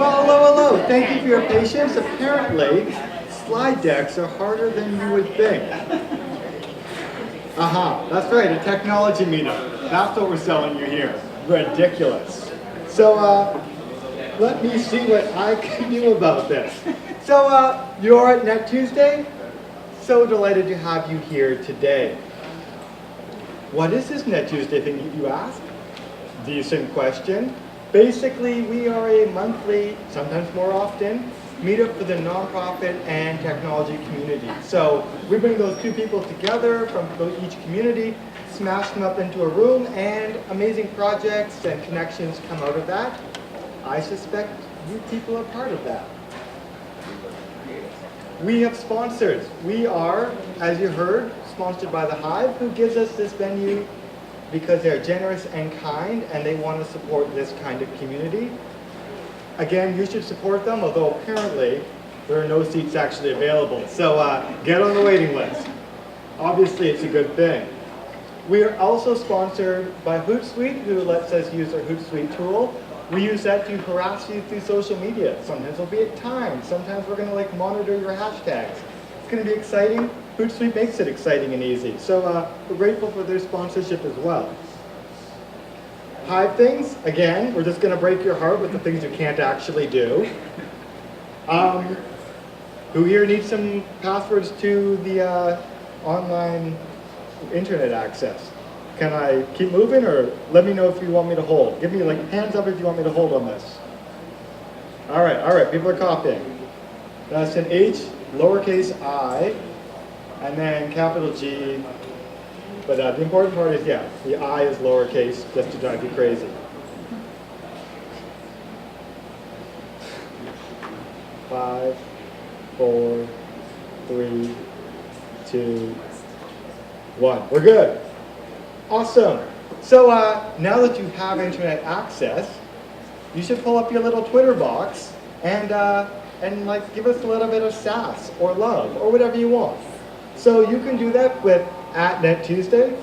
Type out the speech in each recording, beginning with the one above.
Well, hello, hello. Thank you for your patience. Apparently, slide decks are harder than you would think. Aha, that's right, a technology meetup. That's what we're selling you here. Ridiculous. So, let me see what I can do about this. So, you're at Net Tuesday? So delighted to have you here today. What is this Net Tuesday thing, you ask? Decent question. Basically, we are a monthly, sometimes more often, meetup for the nonprofit and technology community. So we bring those two people together from each community, smash them up into a room, and amazing projects and connections come out of that. I suspect you people are part of that. We have sponsors. We are, as you heard, sponsored by the HiVE, who gives us this venue because they're generous and kind, and they want to support this kind of community. Again, you should support them, although apparently there are no seats actually available. So get on the waiting list. Obviously, it's a good thing. We are also sponsored by Hootsuite, who lets us use our Hootsuite tool. We use that to harass you through social media. Sometimes it'll be at times. Sometimes we're going to monitor your hashtags. It's going to be exciting. Hootsuite makes it exciting and easy. So we're grateful for their sponsorship as well. HiVE things, again, we're just going to break your heart with the things you can't actually do. Who here needs some passwords to the online internet access? Can I keep moving, or let me know if you want me to hold? Give me hands up if you want me to hold on this. All right, people are copying. That's an H, lowercase I, and then capital G. But the important part is, yeah, the I is lowercase, just to drive you crazy. Five, 4, 3, 2, 1. We're good. Awesome. So now that you have internet access, you should pull up your little Twitter box and give us a little bit of sass or love or whatever you want. So you can do that with @NetTuesday.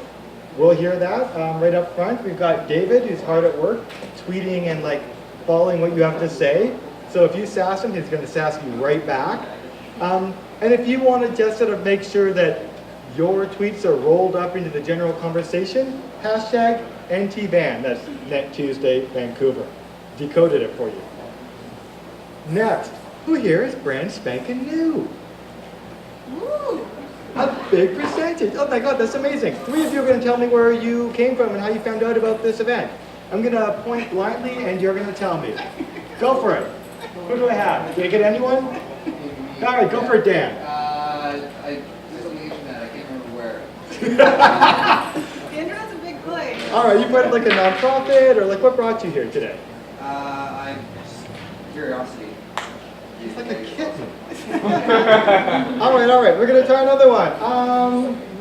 We'll hear that right up front. We've got David, who's hard at work, tweeting and following what you have to say. So if you sass him, he's going to sass you right back. And if you want to just sort of make sure that your tweets are rolled up into the general conversation, hashtag NTVan, that's Net Tuesday Vancouver. Decoded it for you. Next, who here is brand spanking new? Woo! A big percentage. Oh my God, that's amazing. 3 of you are going to tell me where you came from and how you found out about this event. I'm going to point blindly and you're going to tell me. Go for it. Who do I have? Did I get anyone? All right, go for it, Dan. I did on the internet. I can't remember where. The internet's a big place. All right, you put a nonprofit, or what brought you here today? I'm just curiosity. It's like a kitten. All right, we're going to try another one.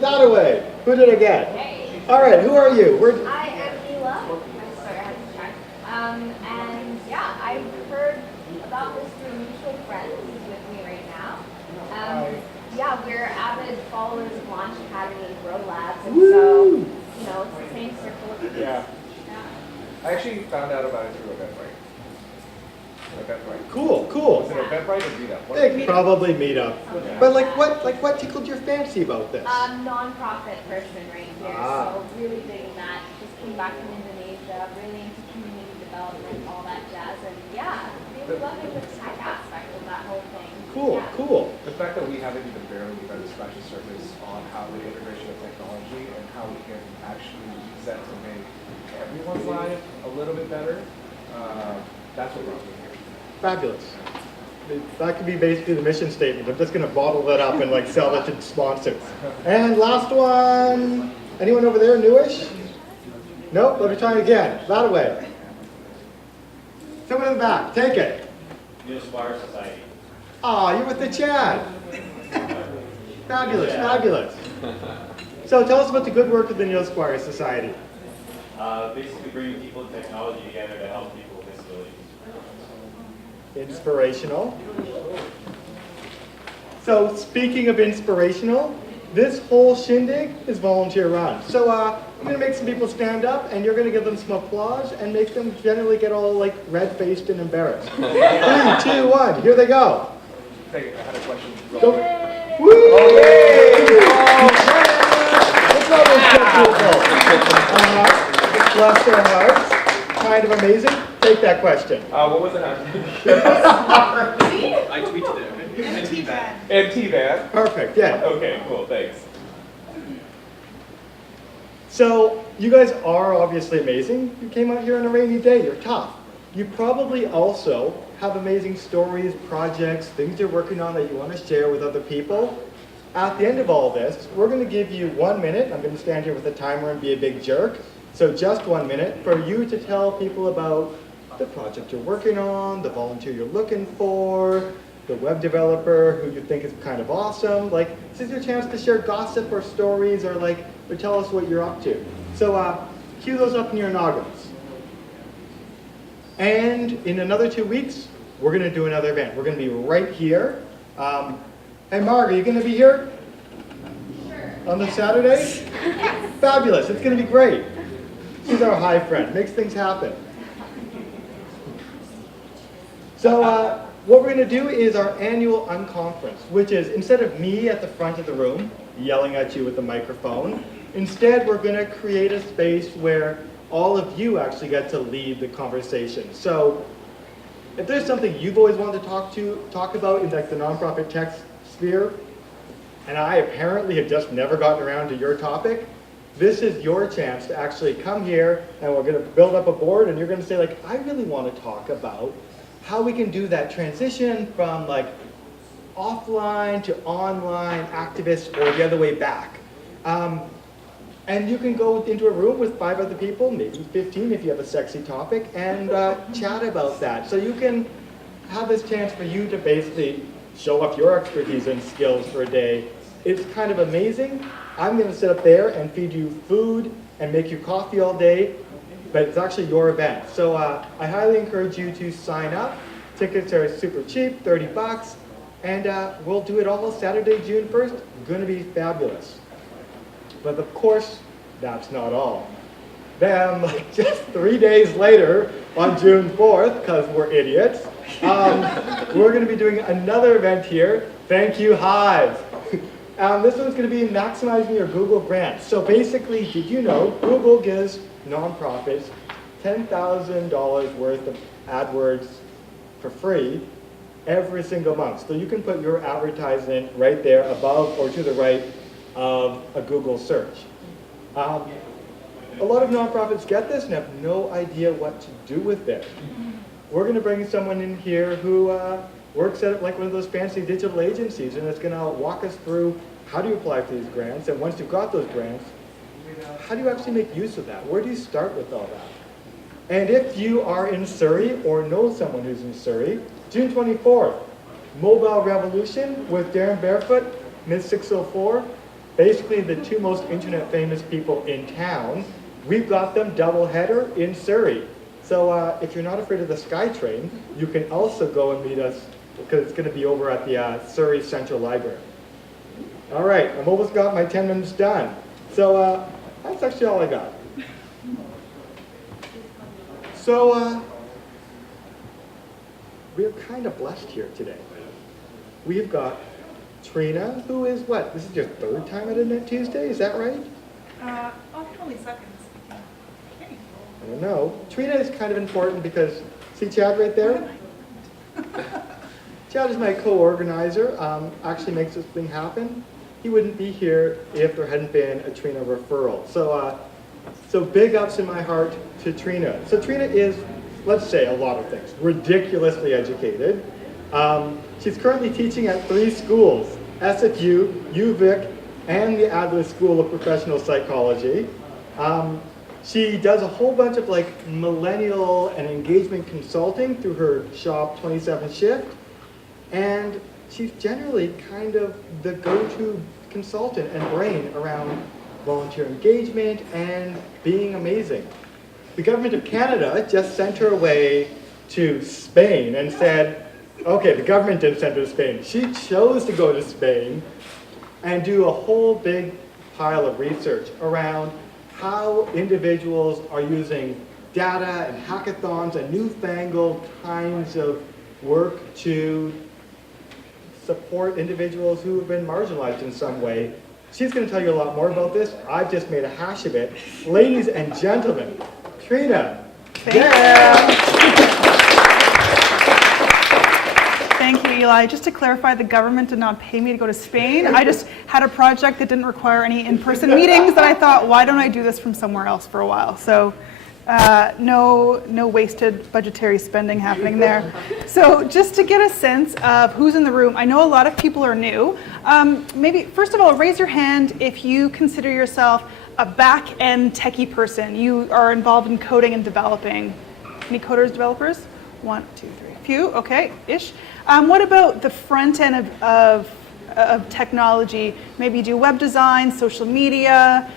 That away. Who did I get? Hey. All right, who are you? I am Mila. I'm sorry, I had to check. And yeah, I heard about this through mutual friends who's with me right now. Yeah, we're avid followers of Launch Academy and Grow Labs, and so, it's the same circle of people. Yeah. I actually found out about it through Eventbrite. Cool. Is it Eventbrite or Meetup? Probably Meetup. Yeah. But what tickled your fancy about this? Non-profit person right here, so really big in that. Just came back from Indonesia, really into community development, all that jazz, and yeah, really loving the tech aspect of that whole thing. Cool. The fact that we haven't even barely begun to scratch the surface on how the integration of technology and how we can actually use that to make everyone's life a little bit better, that's what brought me here. Fabulous. That could be basically the mission statement. I'm just going to bottle that up and sell it to sponsors. And last one. Anyone over there newish? Nope. Let me try it again. That way. Someone in the back. Take it. New Squire Society. Ah, you're with the Chad. Fabulous. So tell us about the good work of the Neil Squire Society. Basically bringing people and technology together to help people with disabilities. Inspirational. So speaking of inspirational, this whole shindig is volunteer run. So I'm gonna make some people stand up and you're gonna give them some applause and make them generally get all like red-faced and embarrassed. 3, 2, 1, here they go. Hey, I had a question. Go. Woo! Oh, yay! Let's all those good people. Bless their hearts. Kind of amazing. Take that question. What was it? I tweeted it. And T-Bad. And T-Bad. Perfect, yeah. Okay, cool, thanks. So, you guys are obviously amazing. You came out here on a rainy day, you're tough. You probably also have amazing stories, projects, things you're working on that you want to share with other people. At the end of all this, we're going to give you 1 minute. I'm going to stand here with a timer and be a big jerk. So just 1 minute for you to tell people about the project you're working on, the volunteer you're looking for, the web developer who you think is kind of awesome. Like, this is your chance to share gossip or stories or tell us what you're up to. So cue those up in your noggins. And in another 2 weeks, we're going to do another event. We're going to be right here. Hey, Marg, are you going to be here? Sure. On the Saturday? Fabulous. It's going to be great. She's our HiVE friend. Makes things happen. So what we're going to do is our annual unconference, which is instead of me at the front of the room yelling at you with the microphone, instead we're going to create a space where all of you actually get to lead the conversation. So if there's something you've always wanted to talk about in the nonprofit tech sphere, and I apparently have just never gotten around to your topic, this is your chance to actually come here and we're going to build up a board and you're going to say I really want to talk about how we can do that transition from offline to online activists or the other way back. And you can go into a room with 5 other people, maybe 15 if you have a sexy topic, and chat about that. So you can have this chance for you to basically show off your expertise and skills for a day. It's kind of amazing. I'm going to sit up there and feed you food and make you coffee all day, but it's actually your event. So I highly encourage you to sign up. Tickets are super cheap, $30, and we'll do it all Saturday, June 1st. Going to be fabulous. But of course, that's not all. Then, just 3 days later, on June 4th, because we're idiots, we're going to be doing another event here. Thank you, HiVE. This one's going to be maximizing your Google grants. So basically, did you know Google gives nonprofits $10,000 worth of AdWords for free every single month. So you can put your advertisement right there above or to the right of a Google search. A lot of nonprofits get this and have no idea what to do with it. We're going to bring someone in here who works at one of those fancy digital agencies and is going to walk us through how do you apply for these grants, and once you've got those grants, how do you actually make use of that? Where do you start with all that? And if you are in Surrey or know someone who's in Surrey, June 24th, Mobile Revolution with Darren Barefoot, Ms. 604, basically the 2 most internet famous people in town. We've got them double header in Surrey. So if you're not afraid of the SkyTrain, you can also go and meet us because it's going to be over at the Surrey Central Library. All right, I've almost got my 10 minutes done. So that's actually all I got. So we're kind of blessed here today. We've got Trina, who is what? This is your 3rd time at a Net Tuesday, is that right? Probably second. Okay. I don't know. Trina is kind of important because, see Chad right there? Chad is my co-organizer, actually makes this thing happen. He wouldn't be here if there hadn't been a Trina referral. So big ups in my heart to Trina. So Trina is, let's say, a lot of things. Ridiculously educated. She's currently teaching at 3 schools, SFU, UVic, and the Adler School of Professional Psychology. She does a whole bunch of millennial and engagement consulting through her shop 27 Shift. And she's generally kind of the go-to consultant and brain around volunteer engagement and being amazing. The government of Canada just sent her away to Spain and said, okay, the government didn't send her to Spain. She chose to go to Spain and do a whole big pile of research around how individuals are using data and hackathons and newfangled kinds of work to support individuals who have been marginalized in some way. She's going to tell you a lot more about this. I've just made a hash of it. Ladies and gentlemen, Trina. Thank you, Eli. Just to clarify, the government did not pay me to go to Spain. I just had a project that didn't require any in-person meetings that I thought, why don't I do this from somewhere else for a while? So no wasted budgetary spending happening there. So just to get a sense of who's in the room, I know a lot of people are new. Maybe, first of all, raise your hand if you consider yourself a back-end techie person. You are involved in coding and developing. Any coders, developers? 1, 2, 3, few, okay, ish. What about the front end of technology? Maybe you do web design, social media,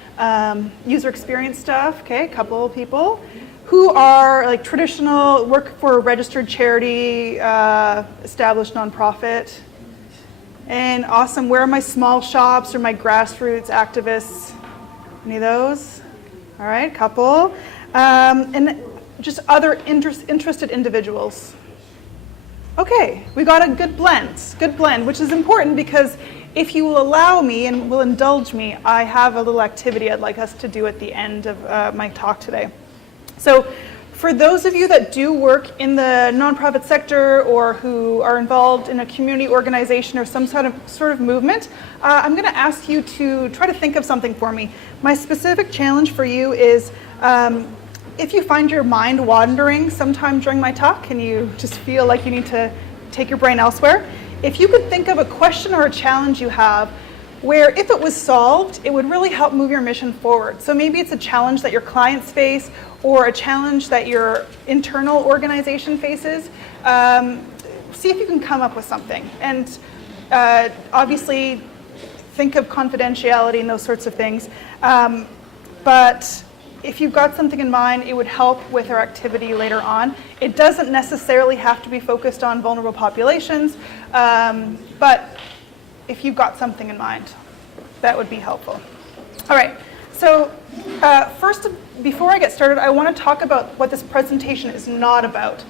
user experience stuff, okay, a couple of people. Who are like traditional, work for a registered charity, established nonprofit. And awesome, where are my small shops or my grassroots activists? Any of those? All right, couple. And just other interested individuals. Okay, we got a good blend, which is important because if you will allow me and will indulge me, I have a little activity I'd like us to do at the end of my talk today. So for those of you that do work in the nonprofit sector or who are involved in a community organization or some sort of movement, I'm going to ask you to try to think of something for me. My specific challenge for you is if you find your mind wandering sometime during my talk and you just feel like you need to take your brain elsewhere, if you could think of a question or a challenge you have where if it was solved, it would really help move your mission forward. So maybe it's a challenge that your clients face or a challenge that your internal organization faces. See if you can come up with something. And obviously, think of confidentiality and those sorts of things. But if you've got something in mind, it would help with our activity later on. It doesn't necessarily have to be focused on vulnerable populations, but if you've got something in mind, that would be helpful. All right, so first, before I get started, I want to talk about what this presentation is not about.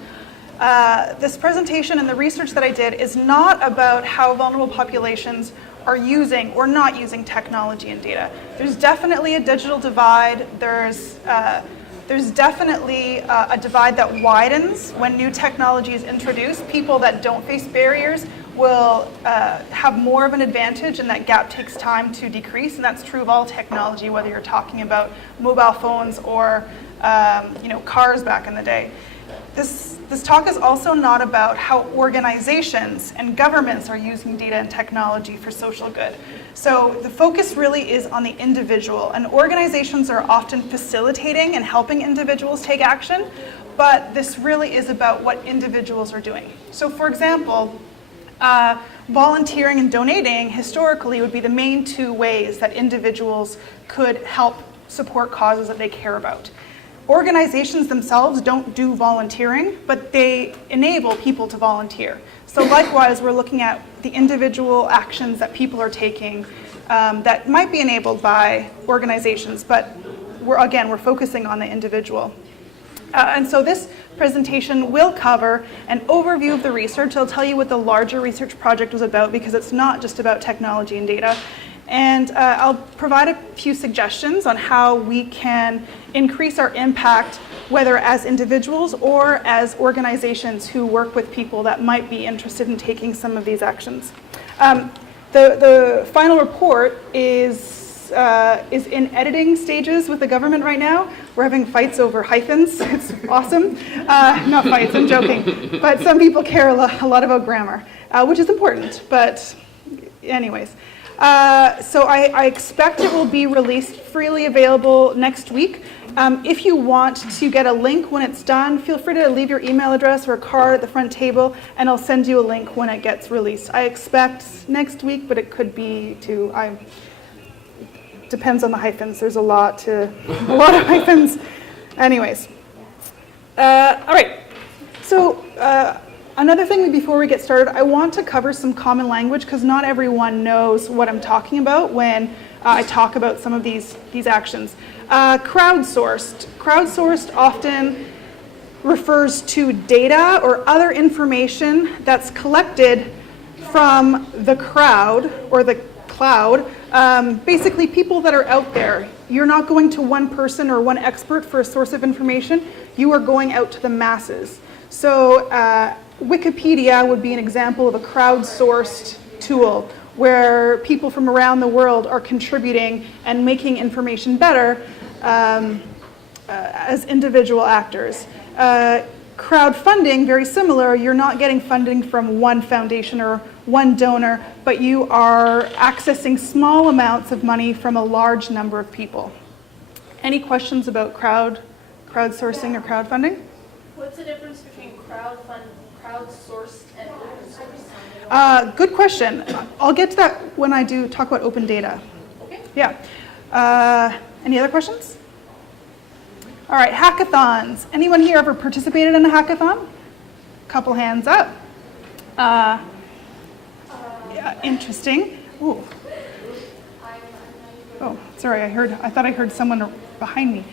This presentation and the research that I did is not about how vulnerable populations are using or not using technology and data. There's definitely a digital divide. There's definitely a divide that widens when new technology is introduced. People that don't face barriers will have more of an advantage, and that gap takes time to decrease. And that's true of all technology, whether you're talking about mobile phones or cars back in the day. This talk is also not about how organizations and governments are using data and technology for social good. So the focus really is on the individual, and organizations are often facilitating and helping individuals take action, but this really is about what individuals are doing. So for example, volunteering and donating historically would be the main two ways that individuals could help support causes that they care about. Organizations themselves don't do volunteering, but they enable people to volunteer. So likewise, we're looking at the individual actions that people are taking that might be enabled by organizations, but we're focusing on the individual. And so this presentation will cover an overview of the research. I'll tell you what the larger research project was about because it's not just about technology and data. And I'll provide a few suggestions on how we can increase our impact, whether as individuals or as organizations who work with people that might be interested in taking some of these actions. The final report is in editing stages with the government right now. We're having fights over hyphens. It's awesome. Not fights, I'm joking. But some people care a lot about grammar, which is important. But anyways. So I expect it will be released freely available next week. If you want to get a link when it's done, feel free to leave your email address or a card at the front table, and I'll send you a link when it gets released. I expect next week, but it could be too. Depends on the hyphens. There's a lot of hyphens. Anyways, all right. So Another thing before we get started, I want to cover some common language because not everyone knows what I'm talking about when I talk about some of these actions. Crowdsourced. Crowdsourced often refers to data or other information that's collected from the crowd or the cloud. Basically people that are out there. You're not going to one person or one expert for a source of information. You are going out to the masses. So Wikipedia would be an example of a crowdsourced tool where people from around the world are contributing and making information better as individual actors. Crowdfunding, very similar. You're not getting funding from one foundation or one donor, but you are accessing small amounts of money from a large number of people. Any questions about crowdsourcing or crowdfunding? What's the difference between crowdsourced and open source? Good question. I'll get to that when I do talk about open data. Okay. Yeah. Any other questions? All right, hackathons. Anyone here ever participated in a hackathon? Couple hands up. Yeah, interesting. Ooh. Oh, sorry, I thought I heard someone behind me.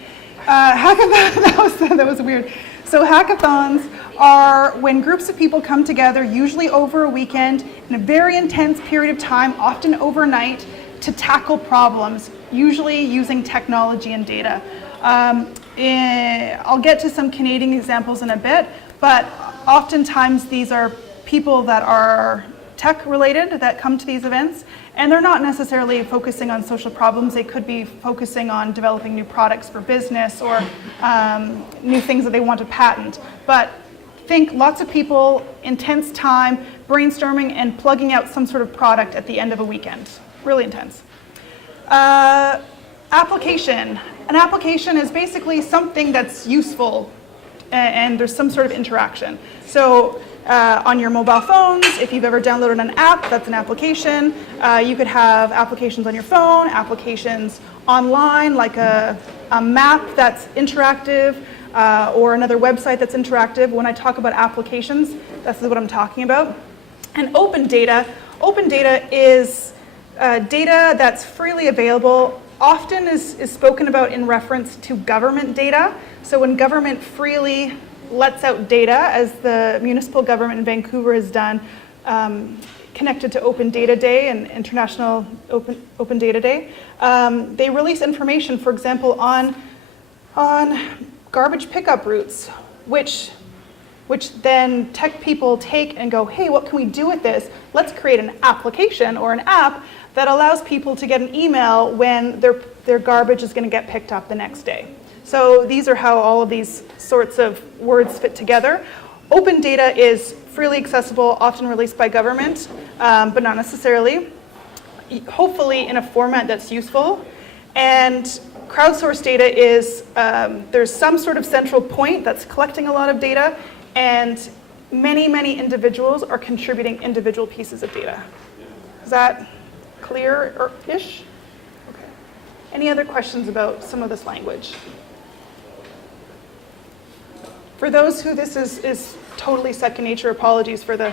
Hackathon, that was weird. So hackathons are when groups of people come together, usually over a weekend, in a very intense period of time, often overnight, to tackle problems, usually using technology and data. I'll get to some Canadian examples in a bit, but oftentimes these are people that are tech related that come to these events, and they're not necessarily focusing on social problems. They could be focusing on developing new products for business or new things that they want to patent. But think lots of people, intense time, brainstorming and plugging out some sort of product at the end of a weekend. Really intense. Application. An application is basically something that's useful and there's some sort of interaction. So on your mobile phones, if you've ever downloaded an app, that's an application. You could have applications on your phone, applications online, like a map that's interactive, or another website that's interactive. When I talk about applications, that's what I'm talking about. And open data is data that's freely available, often is spoken about in reference to government data. So when government freely lets out data, as the municipal government in Vancouver has done, connected to Open Data Day and International Open Data Day, they release information, for example, on garbage pickup routes, which then tech people take and go, hey, what can we do with this? Let's create an application or an app that allows people to get an email when their garbage is going to get picked up the next day. So these are how all of these sorts of words fit together. Open data is freely accessible, often released by government, but not necessarily. Hopefully in a format that's useful. And crowdsourced data is, there's some sort of central point that's collecting a lot of data, and many individuals are contributing individual pieces of data. Is that clear-ish? Okay. Any other questions about some of this language? For those who this is totally second nature, apologies for the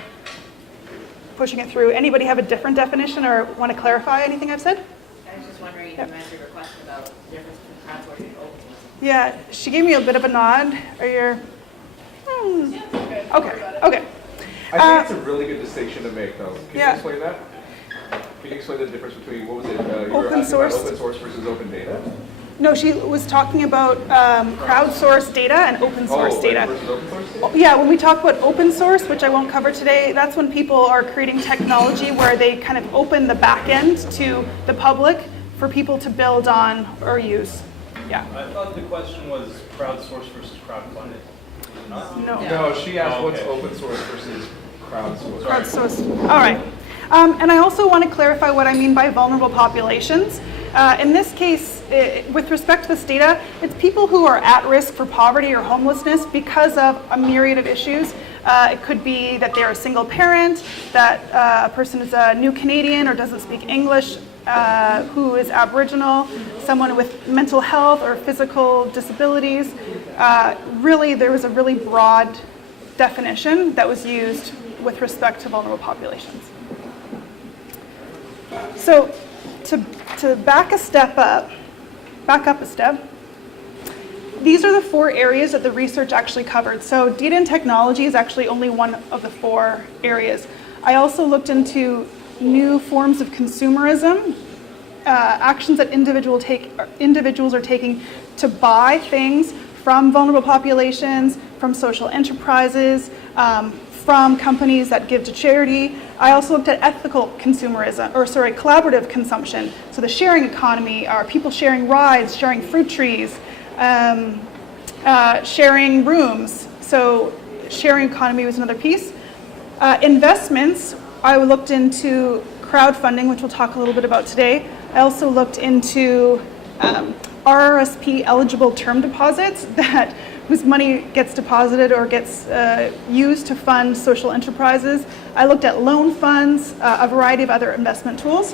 pushing it through. Anybody have a different definition or want to clarify anything I've said? I was just wondering if you answered your question about the difference between crowdsourcing and open source. Yeah, she gave me a bit of a nod. Are you? Okay. I think it's a really good distinction to make, though. Can Yeah. you explain that? Can you explain the difference between, what was it? You were Open asking about source. open source versus open data? No, she was talking about crowdsourced data and open source data. Versus open source data? Yeah, when we talk about open source, which I won't cover today, that's when people are creating technology where they kind of open the back end to the public for people to build on or use. Yeah. I thought the question was crowdsourced versus crowdfunded. No. No, she asked Oh, what's okay. open source versus crowdsourced. Crowdsourced. All right. And I also want to clarify what I mean by vulnerable populations. In this case, with respect to this data, it's people who are at risk for poverty or homelessness because of a myriad of issues. It could be that they're a single parent, that a person is a new Canadian or doesn't speak English, who is Aboriginal, someone with mental health or physical disabilities. Really, there was a really broad definition that was used with respect to vulnerable populations. So to back up a step, these are the 4 areas that the research actually covered. So data and technology is actually only one of the 4 areas. I also looked into new forms of consumerism, actions that individuals are taking to buy things from vulnerable populations, from social enterprises, from companies that give to charity. I also looked at ethical consumerism, collaborative consumption. So the sharing economy, are people sharing rides, sharing fruit trees, sharing rooms. So sharing economy was another piece. Investments, I looked into crowdfunding, which we'll talk a little bit about today. I also looked into RRSP eligible term deposits whose money gets deposited or gets used to fund social enterprises. I looked at loan funds, a variety of other investment tools.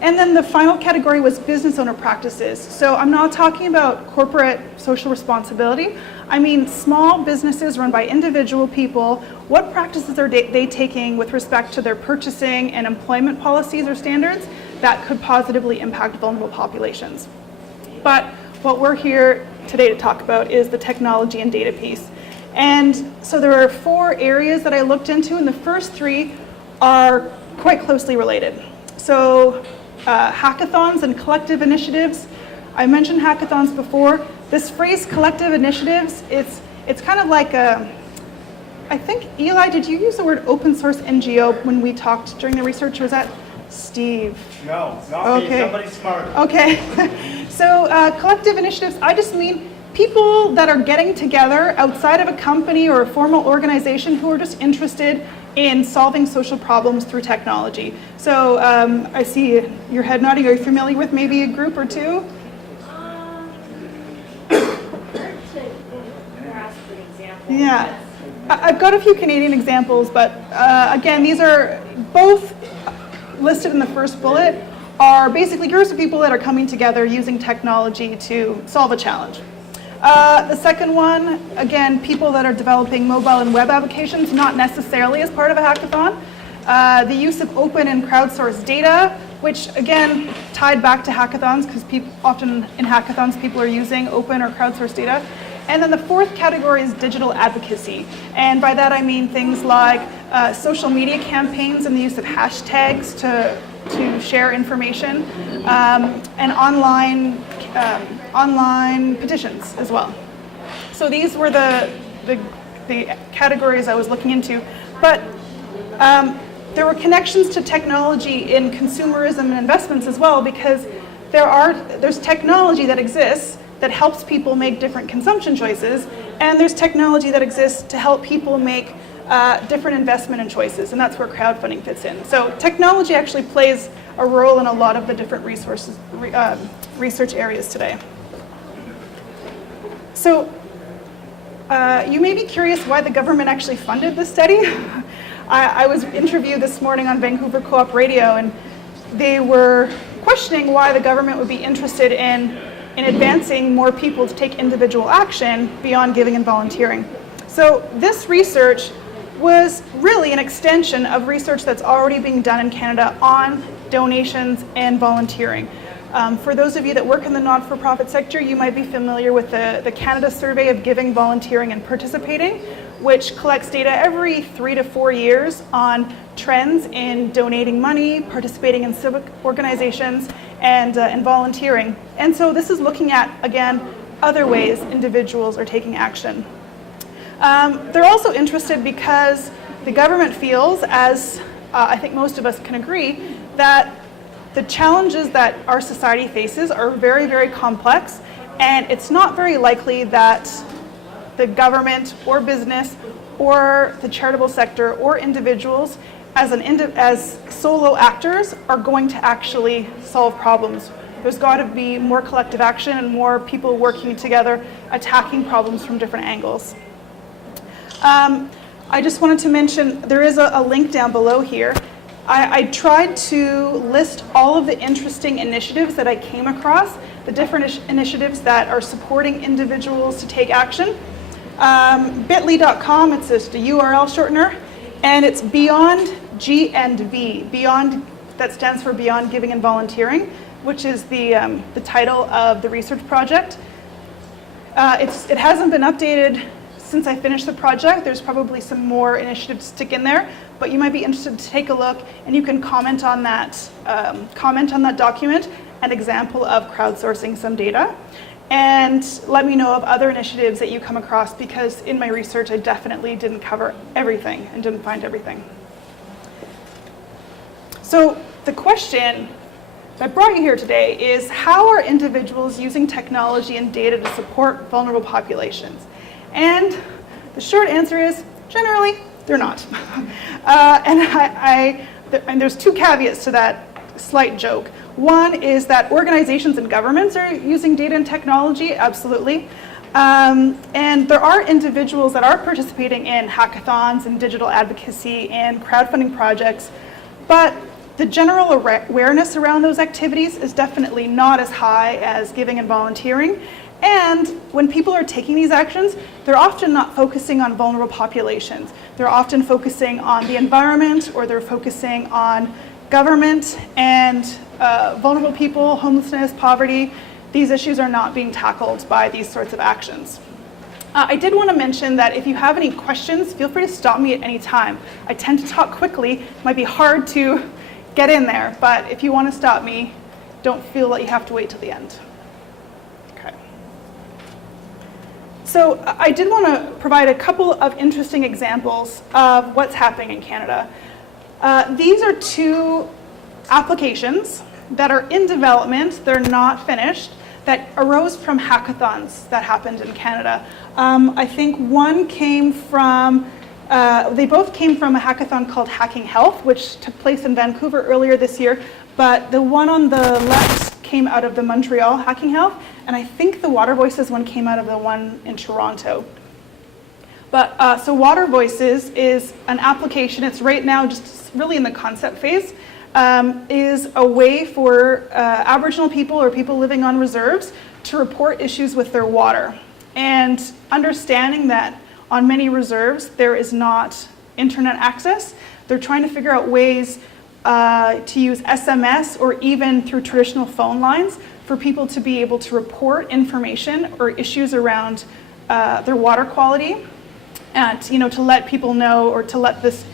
And then the final category was business owner practices. So I'm not talking about corporate social responsibility. I mean small businesses run by individual people. What practices are they taking with respect to their purchasing and employment policies or standards that could positively impact vulnerable populations? But what we're here today to talk about is the technology and data piece. And so there are 4 areas that I looked into, and the first 3 are quite closely related. So hackathons and collective initiatives. I mentioned hackathons before. This phrase collective initiatives, it's kind of like I think, Eli, did you use the word open source NGO when we talked during the research, or was that Steve? No, not me, somebody smarter. Okay, so collective initiatives, I just mean people that are getting together outside of a company or a formal organization who are just interested in solving social problems through technology. So I see your head nodding. Are you familiar with maybe a group or 2? Yeah, I've got a few Canadian examples, but again, these are both listed in the first bullet, are basically groups of people that are coming together using technology to solve a challenge. The second one, again, people that are developing mobile and web applications, not necessarily as part of a hackathon. The use of open and crowdsourced data, which again, tied back to hackathons, because often in hackathons, people are using open or crowdsourced data. And then the 4th category is digital advocacy. And by that I mean things like social media campaigns and the use of hashtags to share information, and online petitions as well. So these were the categories I was looking into. But there were connections to technology in consumerism and investments as well, because there's technology that exists that helps people make different consumption choices, and there's technology that exists to help people make different investment and choices, and that's where crowdfunding fits in. So technology actually plays a role in a lot of the different research areas today. So you may be curious why the government actually funded this study. I was interviewed this morning on Vancouver Co-op Radio, and they were questioning why the government would be interested in advancing more people to take individual action beyond giving and volunteering. So this research was really an extension of research that's already being done in Canada on donations and volunteering. For those of you that work in the not-for-profit sector, you might be familiar with the Canada Survey of Giving, Volunteering, and Participating, which collects data every 3 to 4 years on trends in donating money, participating in civic organizations, and volunteering. And so this is looking at, again, other ways individuals are taking action. They're also interested because the government feels, as I think most of us can agree, that the challenges that our society faces are very, very complex, and it's not very likely that the government or business or the charitable sector or individuals as solo actors are going to actually solve problems. There's got to be more collective action and more people working together, attacking problems from different angles. I just wanted to mention, there is a link down below here. I tried to list all of the interesting initiatives that I came across, the different initiatives that are supporting individuals to take action. bit.ly.com, it's just a URL shortener, and it's Beyond G&V. Beyond, that stands for Beyond Giving and Volunteering, which is the title of the research project. It hasn't been updated since I finished the project. There's probably some more initiatives to stick in there, but you might be interested to take a look, and you can comment on that document, an example of crowdsourcing some data, and let me know of other initiatives that you come across, because in my research I definitely didn't cover everything and didn't find everything. So the question that brought you here today is, how are individuals using technology and data to support vulnerable populations? And the short answer is, generally, they're not. And there's two caveats to that slight joke. One is that organizations and governments are using data and technology, absolutely. And there are individuals that are participating in hackathons and digital advocacy and crowdfunding projects, but the general awareness around those activities is definitely not as high as giving and volunteering. And when people are taking these actions, they're often not focusing on vulnerable populations. They're often focusing on the environment, or they're focusing on government and vulnerable people, homelessness, poverty. These issues are not being tackled by these sorts of actions. I did want to mention that if you have any questions, feel free to stop me at any time. I tend to talk quickly. It might be hard to get in there, but if you want to stop me, don't feel that you have to wait till the end. Okay. So I did want to provide a couple of interesting examples of what's happening in Canada. These are two applications that are in development, they're not finished, that arose from hackathons that happened in Canada. I think one came from, they both came from a hackathon called Hacking Health, which took place in Vancouver earlier this year, but the one on the left came out of the Montreal Hacking Health, and I think the Water Voices one came out of the one in Toronto. But so Water Voices is an application, it's right now just really in the concept phase, is a way for Aboriginal people or people living on reserves to report issues with their water. And understanding that on many reserves there is not internet access, they're trying to figure out ways to use SMS or even through traditional phone lines for people to be able to report information or issues around their water quality, and to let people know, or to let this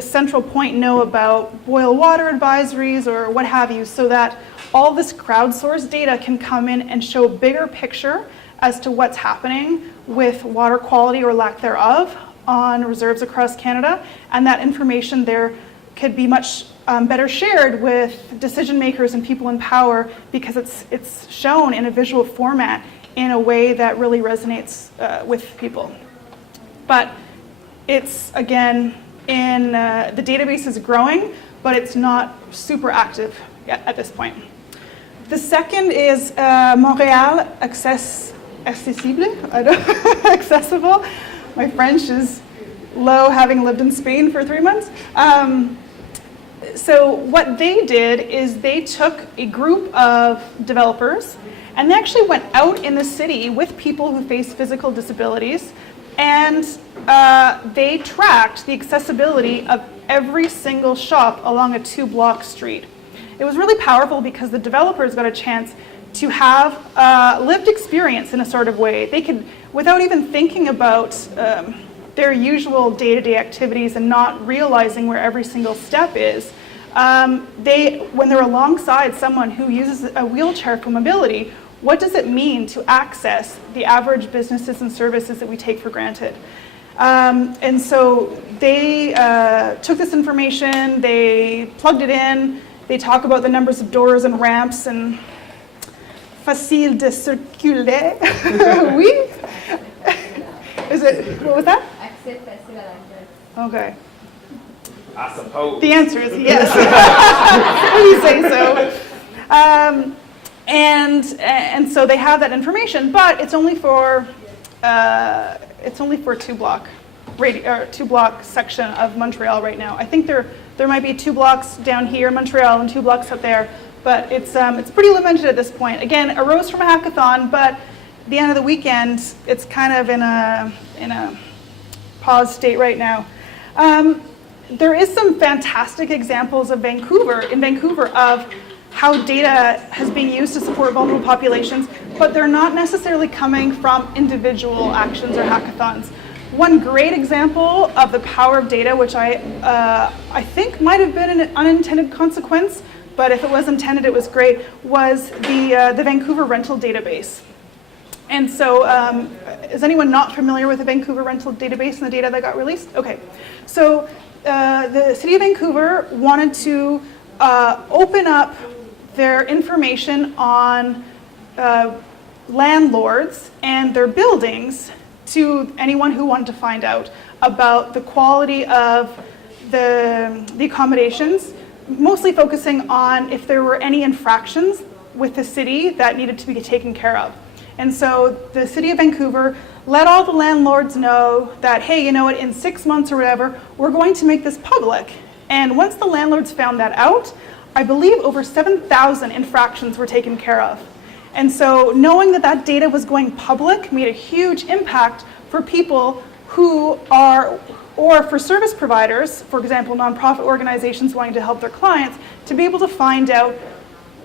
central point know about boil water advisories or what have you, so that all this crowdsourced data can come in and show a bigger picture as to what's happening with water quality or lack thereof on reserves across Canada, and that information there could be much better shared with decision makers and people in power, because it's shown in a visual format in a way that really resonates with people. But it's, again, the database is growing, but it's not super active yet at this point. The second is Montréal accessible. Accessible. My French is low, having lived in Spain for 3 months. So what they did is they took a group of developers, and they actually went out in the city with people who face physical disabilities, and they tracked the accessibility of every single shop along a 2-block street. It was really powerful because the developers got a chance to have lived experience in a sort of way. They could, without even thinking about their usual day-to-day activities and not realizing where every single step is, when they're alongside someone who uses a wheelchair for mobility, what does it mean to access the average businesses and services that we take for granted? And so they took this information, they plugged it in, they talk about the numbers of doors and ramps and facile de circuler. Oui? What was that? Accès facile à l'entrée. Okay. I suppose. The answer is yes. When you say so. And so they have that information, but it's only for a 2-block section of Montreal right now. I think there might be 2 blocks down here in Montreal and 2 blocks up there, but it's pretty limited at this point. Again, it arose from a hackathon, but the end of the weekend, it's kind of in a pause state right now. There is some fantastic examples in Vancouver of how data has been used to support vulnerable populations, but they're not necessarily coming from individual actions or hackathons. One great example of the power of data, which I think might have been an unintended consequence, but if it was intended, it was great, was the Vancouver rental database. And so, is anyone not familiar with the Vancouver rental database and the data that got released? Okay, so the City of Vancouver wanted to open up their information on landlords and their buildings to anyone who wanted to find out about the quality of the accommodations, mostly focusing on if there were any infractions with the city that needed to be taken care of. And so the City of Vancouver let all the landlords know that, hey, you know what, in 6 months or whatever, we're going to make this public. And once the landlords found that out, I believe over 7,000 infractions were taken care of. And so knowing that that data was going public made a huge impact for people who are, or for service providers, for example, nonprofit organizations wanting to help their clients, to be able to find out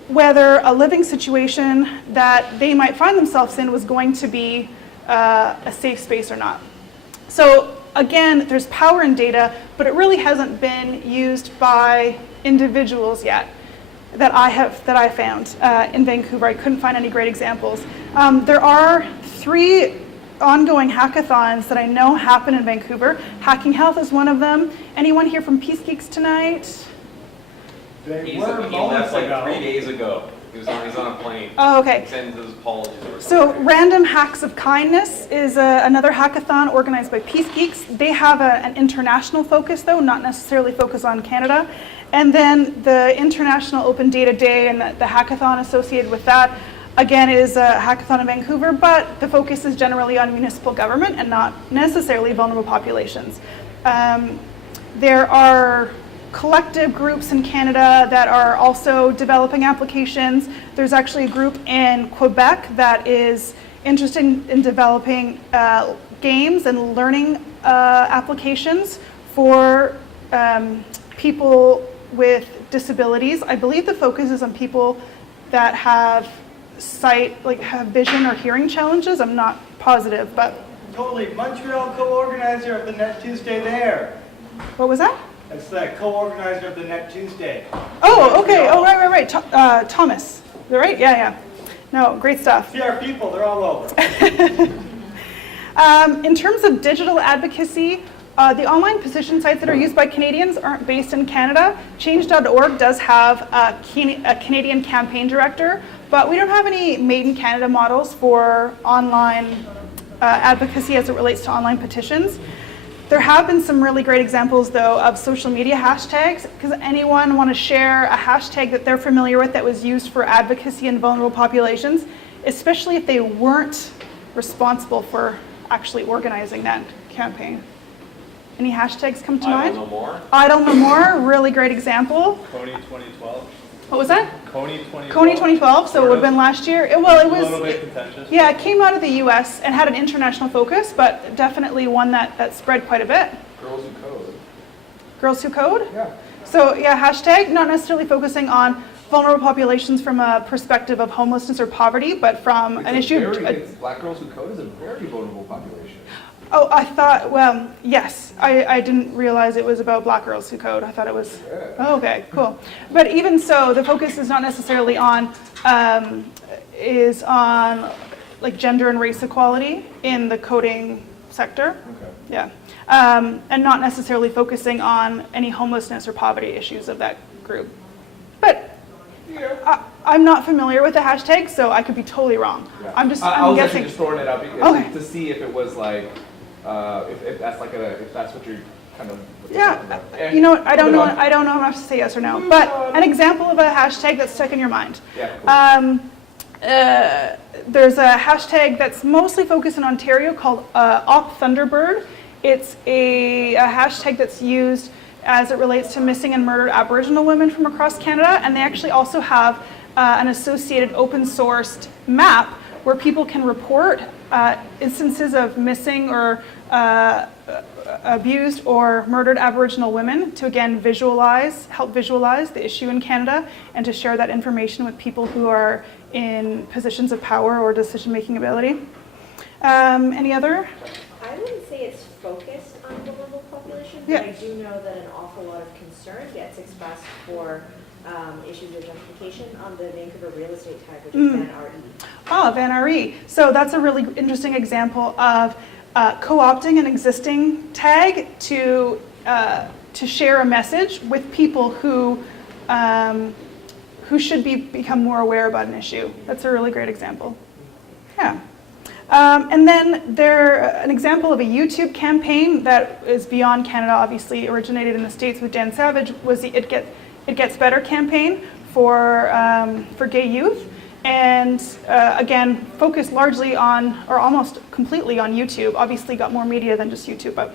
whether a living situation that they might find themselves in was going to be a safe space or not. So again, there's power in data, but it really hasn't been used by individuals yet that I found in Vancouver. I couldn't find any great examples. There are 3 ongoing hackathons that I know happen in Vancouver. Hacking Health is one of them. Anyone here from Peace Geeks tonight? He left like 3 days ago. He was on a plane. Oh, okay. He sent his apologies. So Random Hacks of Kindness is another hackathon organized by Peace Geeks. They have an international focus though, not necessarily focus on Canada. And then the International Open Data Day and the hackathon associated with that, again, is a hackathon in Vancouver, but the focus is generally on municipal government and not necessarily vulnerable populations. There are collective groups in Canada that are also developing applications. There's actually a group in Quebec that is interested in developing games and learning applications for people with disabilities. I believe the focus is on people that have have vision or hearing challenges. I'm not positive, but. Totally, Montreal co-organizer of the Net Tuesday there. What was that? That's the co-organizer of the Net Tuesday. Oh, okay. Oh, right. Thomas. Is that right? Yeah. No, great stuff. See our people, they're all over. In terms of digital advocacy, the online petition sites that are used by Canadians aren't based in Canada. Change.org does have a Canadian campaign director, but we don't have any made in Canada models for online advocacy as it relates to online petitions. There have been some really great examples, though, of social media hashtags. Because anyone want to share a hashtag that they're familiar with that was used for advocacy in vulnerable populations, especially if they weren't responsible for actually organizing that campaign? Any hashtags come to mind? I don't know more. I don't know more, really great example. Coney 2012. What was that? Coney 2012. Coney 2012, so it would have been last year. It was a little bit contentious. Yeah, it came out of the US and had an international focus, but definitely one that spread quite a bit. Girls Who Code. Girls Who Code? Yeah. So yeah, hashtag, not necessarily focusing on vulnerable populations from a perspective of homelessness or poverty, but from an issue. Black Girls Who Code is a very vulnerable population. Oh, I thought, well, yes. I didn't realize it was about Black Girls Who Code. I thought it was, oh, okay, cool. But even so, the focus is not necessarily on, like gender and race equality in the coding sector. Okay. Yeah. And not necessarily focusing on any homelessness or poverty issues of that group. But I'm not familiar with the hashtag, so I could be totally wrong. Yeah. I'm was guessing. actually just throwing it out Okay. to see if it was like, if that's like if that's what you're kind of. Yeah, you know what, I don't know enough to say yes or no, but an example of a hashtag that's stuck in your mind. Yeah, cool. There's a hashtag that's mostly focused in Ontario called Op Thunderbird. It's a hashtag that's used as it relates to missing and murdered Aboriginal women from across Canada, and they actually also have an associated open sourced map where people can report instances of missing or abused or murdered Aboriginal women to, again, help visualize the issue in Canada and to share that information with people who are in positions of power or decision-making ability. Any other? I wouldn't say it's focused on vulnerable populations, but Yeah. I do know that an awful lot of concern gets expressed for issues of gentrification on the Vancouver real estate tag, which is VanRE. Oh, VanRE. So that's a really interesting example of co-opting an existing tag to share a message with people who should become more aware about an issue. That's a really great example. Yeah. And then an example of a YouTube campaign that is beyond Canada, obviously originated in the States with Dan Savage, was the It Gets Better campaign for gay youth. And again, focused largely on, or almost completely on YouTube. Obviously got more media than just YouTube. But,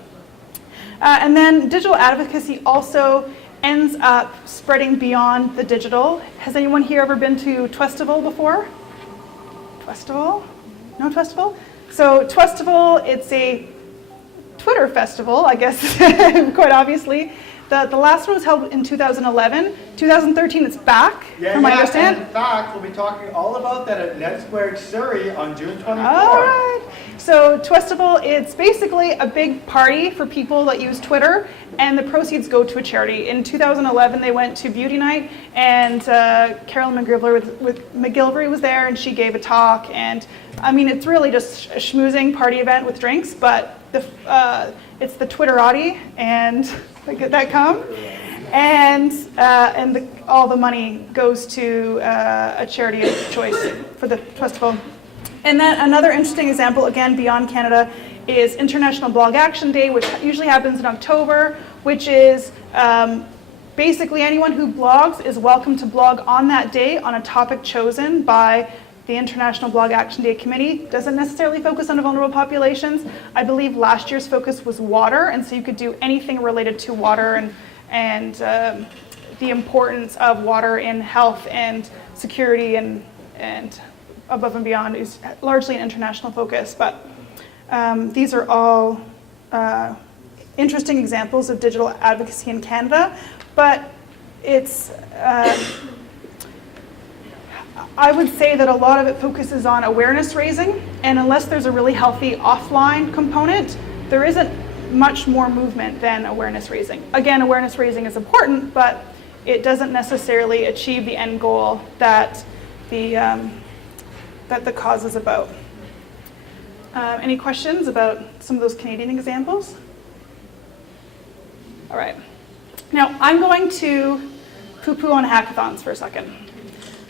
and then digital advocacy also ends up spreading beyond the digital. Has anyone here ever been to Twestival before? Twestival? No Twestival? So Twestival, it's a Twitter festival, I guess, quite obviously. The last one was held in 2011. 2013, it's back, from what I understand. And in fact, we'll be talking all about that at Net Squared Surrey on June 24th. All right. So Twestival, it's basically a big party for people that use Twitter, and the proceeds go to a charity. In 2011, they went to Beauty Night, and Carolyn McGilvery was there, and she gave a talk. And I mean, it's really just a schmoozing party event with drinks, but it's the Twitterati, and that come. And all the money goes to a charity of choice for the Twestival. And then another interesting example, again, beyond Canada, is International Blog Action Day, which usually happens in October, which is basically anyone who blogs is welcome to blog on that day on a topic chosen by the International Blog Action Day Committee. Doesn't necessarily focus on vulnerable populations. I believe last year's focus was water, and so you could do anything related to water and the importance of water in health and security and above and beyond is largely an international focus. But these are all interesting examples of digital advocacy in Canada. But it's I would say that a lot of it focuses on awareness raising, and unless there's a really healthy offline component, there isn't much more movement than awareness raising. Again, awareness raising is important, but it doesn't necessarily achieve the end goal that the cause is about. Any questions about some of those Canadian examples? All right. Now, I'm going to poo-poo on hackathons for a second.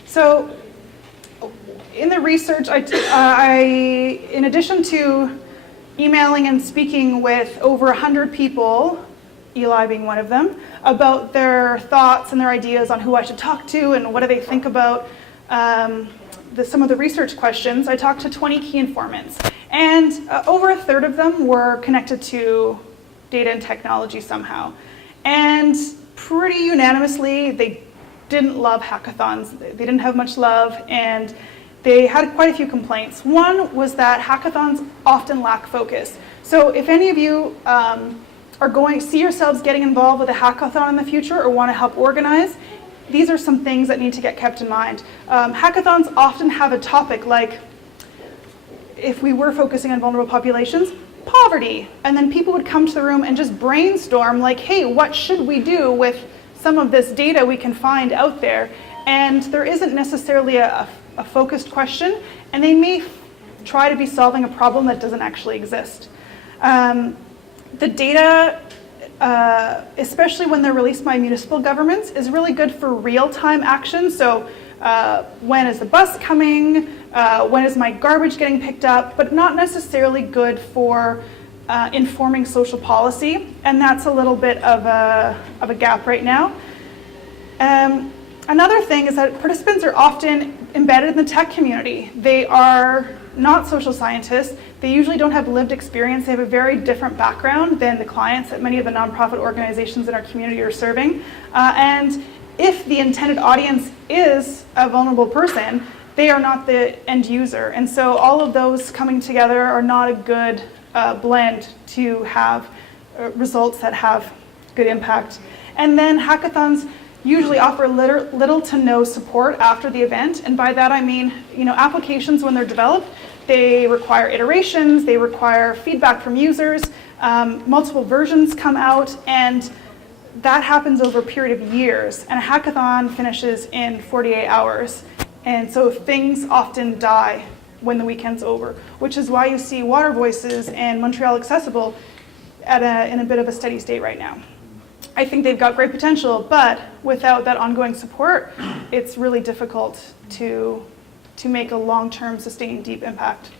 So, in the research, in addition to emailing and speaking with over 100 people, Eli being one of them, about their thoughts and their ideas on who I should talk to and what do they think about some of the research questions, I talked to 20 key informants. And over a third of them were connected to data and technology somehow. And pretty unanimously, they didn't love hackathons. They didn't have much love, and they had quite a few complaints. One was that hackathons often lack focus. So if any of you see yourselves getting involved with a hackathon in the future or want to help organize, these are some things that need to get kept in mind. Hackathons often have a topic like, if we were focusing on vulnerable populations, poverty. And then people would come to the room and just brainstorm like, hey, what should we do with some of this data we can find out there? And there isn't necessarily a focused question, and they may try to be solving a problem that doesn't actually exist. The data, especially when they're released by municipal governments, is really good for real-time action. So when is the bus coming? When is my garbage getting picked up? But not necessarily good for informing social policy, and that's a little bit of a gap right now. Another thing is that participants are often embedded in the tech community. They are not social scientists. They usually don't have lived experience. They have a very different background than the clients that many of the nonprofit organizations in our community are serving. And if the intended audience is a vulnerable person, they are not the end user. And so all of those coming together are not a good blend to have results that have good impact. And then hackathons usually offer little to no support after the event. And by that I mean, applications when they're developed, they require iterations, they require feedback from users, multiple versions come out, and that happens over a period of years. And a hackathon finishes in 48 hours. And so things often die when the weekend's over, which is why you see Water Voices and Montreal Accessible in a bit of a steady state right now. I think they've got great potential, but without that ongoing support, it's really difficult to make a long-term, sustaining, deep impact.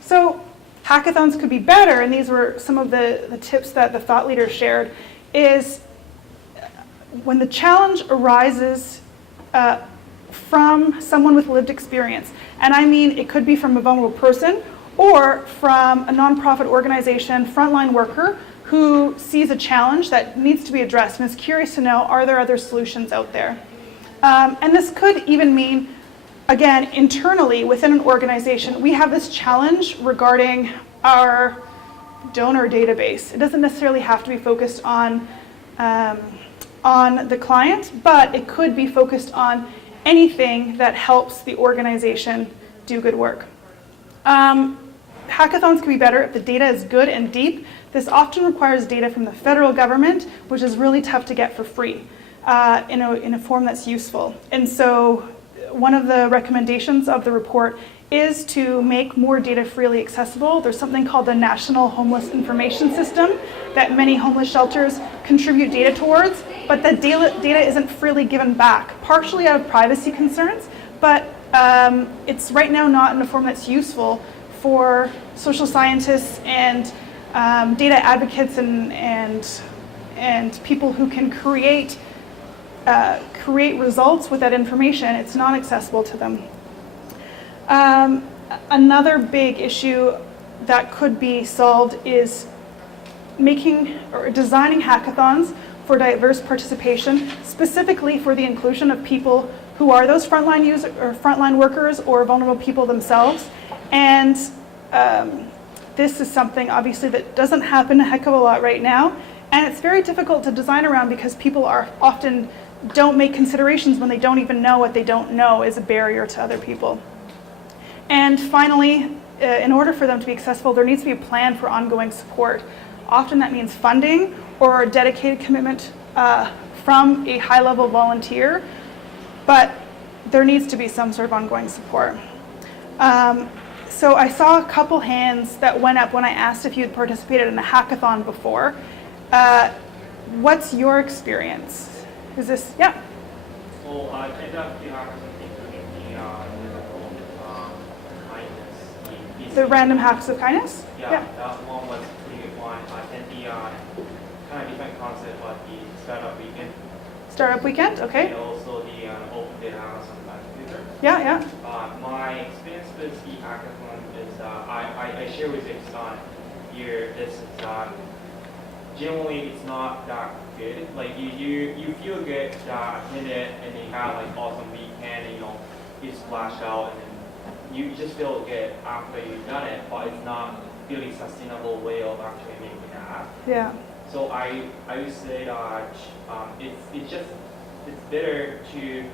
So hackathons could be better, and these were some of the tips that the thought leaders shared, is when the challenge arises from someone with lived experience. And I mean, it could be from a vulnerable person or from a nonprofit organization, frontline worker, who sees a challenge that needs to be addressed and is curious to know, are there other solutions out there? And this could even mean, again, internally within an organization, we have this challenge regarding our donor database. It doesn't necessarily have to be focused on the client, but it could be focused on anything that helps the organization do good work. Hackathons can be better if the data is good and deep. This often requires data from the federal government, which is really tough to get for free in a form that's useful. And so one of the recommendations of the report is to make more data freely accessible. There's something called the National Homeless Information System that many homeless shelters contribute data towards, but that data isn't freely given back, partially out of privacy concerns, but it's right now not in a form that's useful for social scientists and data advocates and people who can create results with that information. It's not accessible to them. Another big issue that could be solved is making or designing hackathons for diverse participation, specifically for the inclusion of people who are those frontline users or frontline workers or vulnerable people themselves. And this is something obviously that doesn't happen a heck of a lot right now, and it's very difficult to design around because people often don't make considerations when they don't even know what they don't know is a barrier to other people. And finally, in order for them to be accessible, there needs to be a plan for ongoing support. Often that means funding or a dedicated commitment from a high-level volunteer, but there needs to be some sort of ongoing support. So I saw a couple hands that went up when I asked if you had participated in a hackathon before. What's your experience? Is this, yeah? Well, I ended up doing The random hacks of kindness? Yeah, that one was a pretty good one. I think the kind of different concept was the startup weekend. Startup weekend, okay. And also the open data on Vancouver. Yeah. My experience with the hackathon is I share with you here. This is generally it's not that good. Like you feel good that attend it and you have like awesome weekend and you splash out and then you just feel good after you've done it, but it's not really sustainable way of actually making that. Yeah. So I would say that it's better to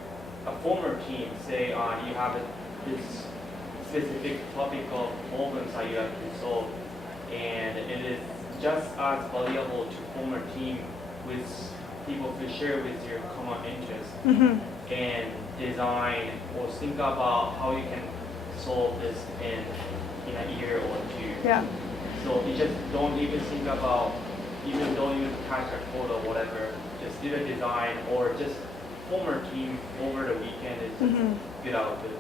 a former team say you have this specific topic of problems that you have to solve, and it is just as valuable to former team with people to share with your common interests and design or think about how you can solve this in a year or two. Yeah. So you just don't even think about, even don't even catch a code or whatever, just do the design or just form a team over the weekend is get out with it.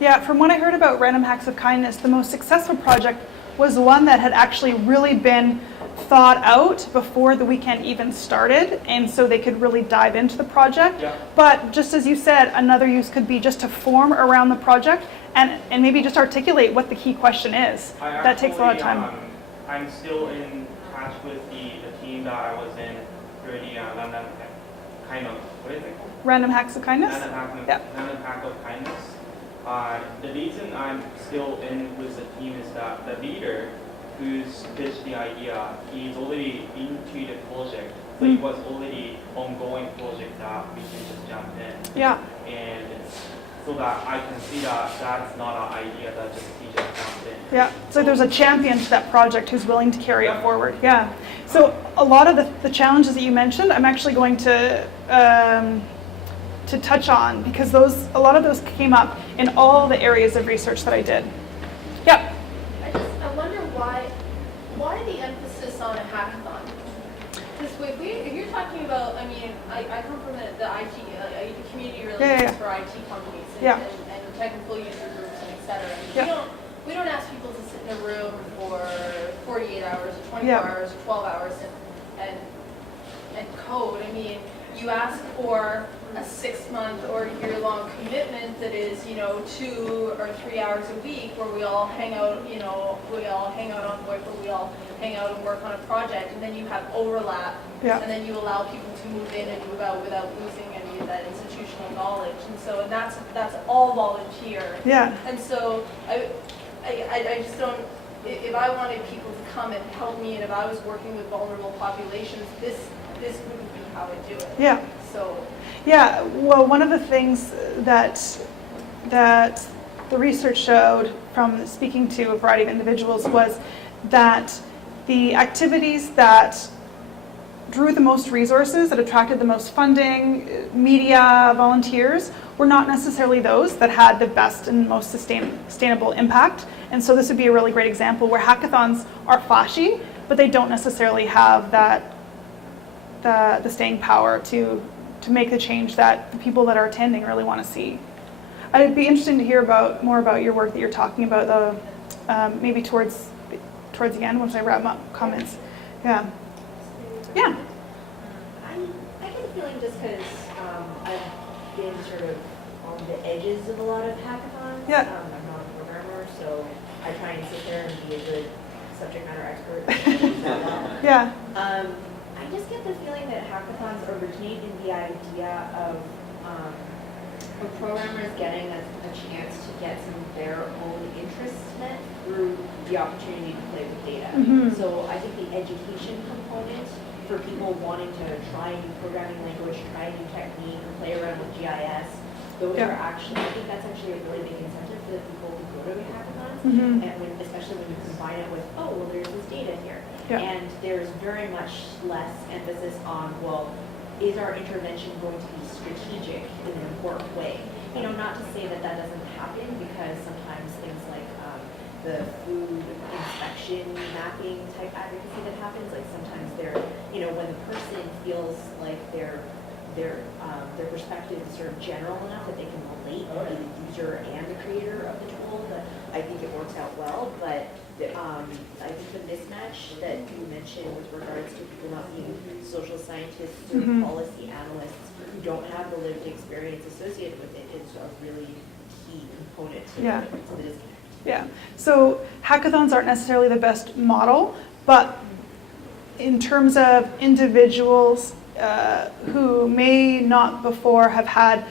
Yeah, from what I heard about Random Hacks of Kindness, the most successful project was one that had actually really been thought out before the weekend even started, and so they could really dive into the project. Yeah. But just as you said, another use could be just to form around the project and maybe just articulate what the key question is. That takes a lot of time. I'm still in touch with the team that I was in for the Random Kind of, what is it called? Random Hacks of Kindness? Random Hack Yeah. Random Hack of Kindness. The reason I'm still in with the team is that the leader who's pitched the idea, he's already into the project. So it was already ongoing project that we can just jump in. Yeah. And so that I can see that that's not an idea that just he just jumped in. Yeah, so there's a champion to that project who's willing to carry it forward. Yeah. So a lot of the challenges that you mentioned, I'm actually going to touch on, because a lot of those came up in all the areas of research that I did. Yeah. I wonder why the emphasis on a hackathon? Because if you're talking about, I mean, I come from the IT, the community relations for IT companies and technical user groups and et cetera. And we don't ask people to sit in a room for 48 hours or 24 hours or 12 hours and code. I mean, you ask for a 6-month or year-long commitment that is, 2 or 3 hours a week, where we all hang out, we all hang out on VoIP, where we all hang out and work on a project, and then you have overlap, and then you allow people to move in and move out without losing any of that institutional knowledge, and that's all volunteer. Yeah. And so I just don't. If I wanted people to come and help me, and if I was working with vulnerable populations, this wouldn't be how I do it. Yeah. So. Yeah. Well, one of the things that the research showed from speaking to a variety of individuals was that the activities that drew the most resources, that attracted the most funding, media, volunteers, were not necessarily those that had the best and most sustainable impact. And so this would be a really great example where hackathons are flashy, but they don't necessarily have the staying power to make the change that the people that are attending really want to see. I'd be interested to hear more about your work that you're talking about, though, maybe towards the end once I wrap up comments. Yeah. Yeah. I get a feeling just because I've been sort of on the edges of a lot of hackathons. Yeah. I'm not a programmer, so I try and sit there and be a good subject matter expert. Yeah. I just get the feeling that hackathons originate in the idea of programmers getting a chance to get some of their own interests met through the opportunity to play with data. Mm-hmm. So I think the education component for people wanting to try a new programming language, try a new technique, play around with GIS, those are actually, I think that's actually a really big incentive for the people who go to the hackathons, and especially when you combine it with, oh, well, there's this data here. Yeah. And there's very much less emphasis on, well, is our intervention going to be strategic in an important way? Not to say that doesn't happen, because sometimes things like the food inspection mapping type advocacy that happens, like sometimes they're, when the person feels like their perspective is sort of general enough that they can relate to the user and the creator of the tool, that I think it works out well. But I think the mismatch that you mentioned with regards to people not being social scientists or policy analysts who don't have the lived experience associated with it is a really key component to the disconnect. Yeah. So hackathons aren't necessarily the best model, but in terms of individuals who may not before have had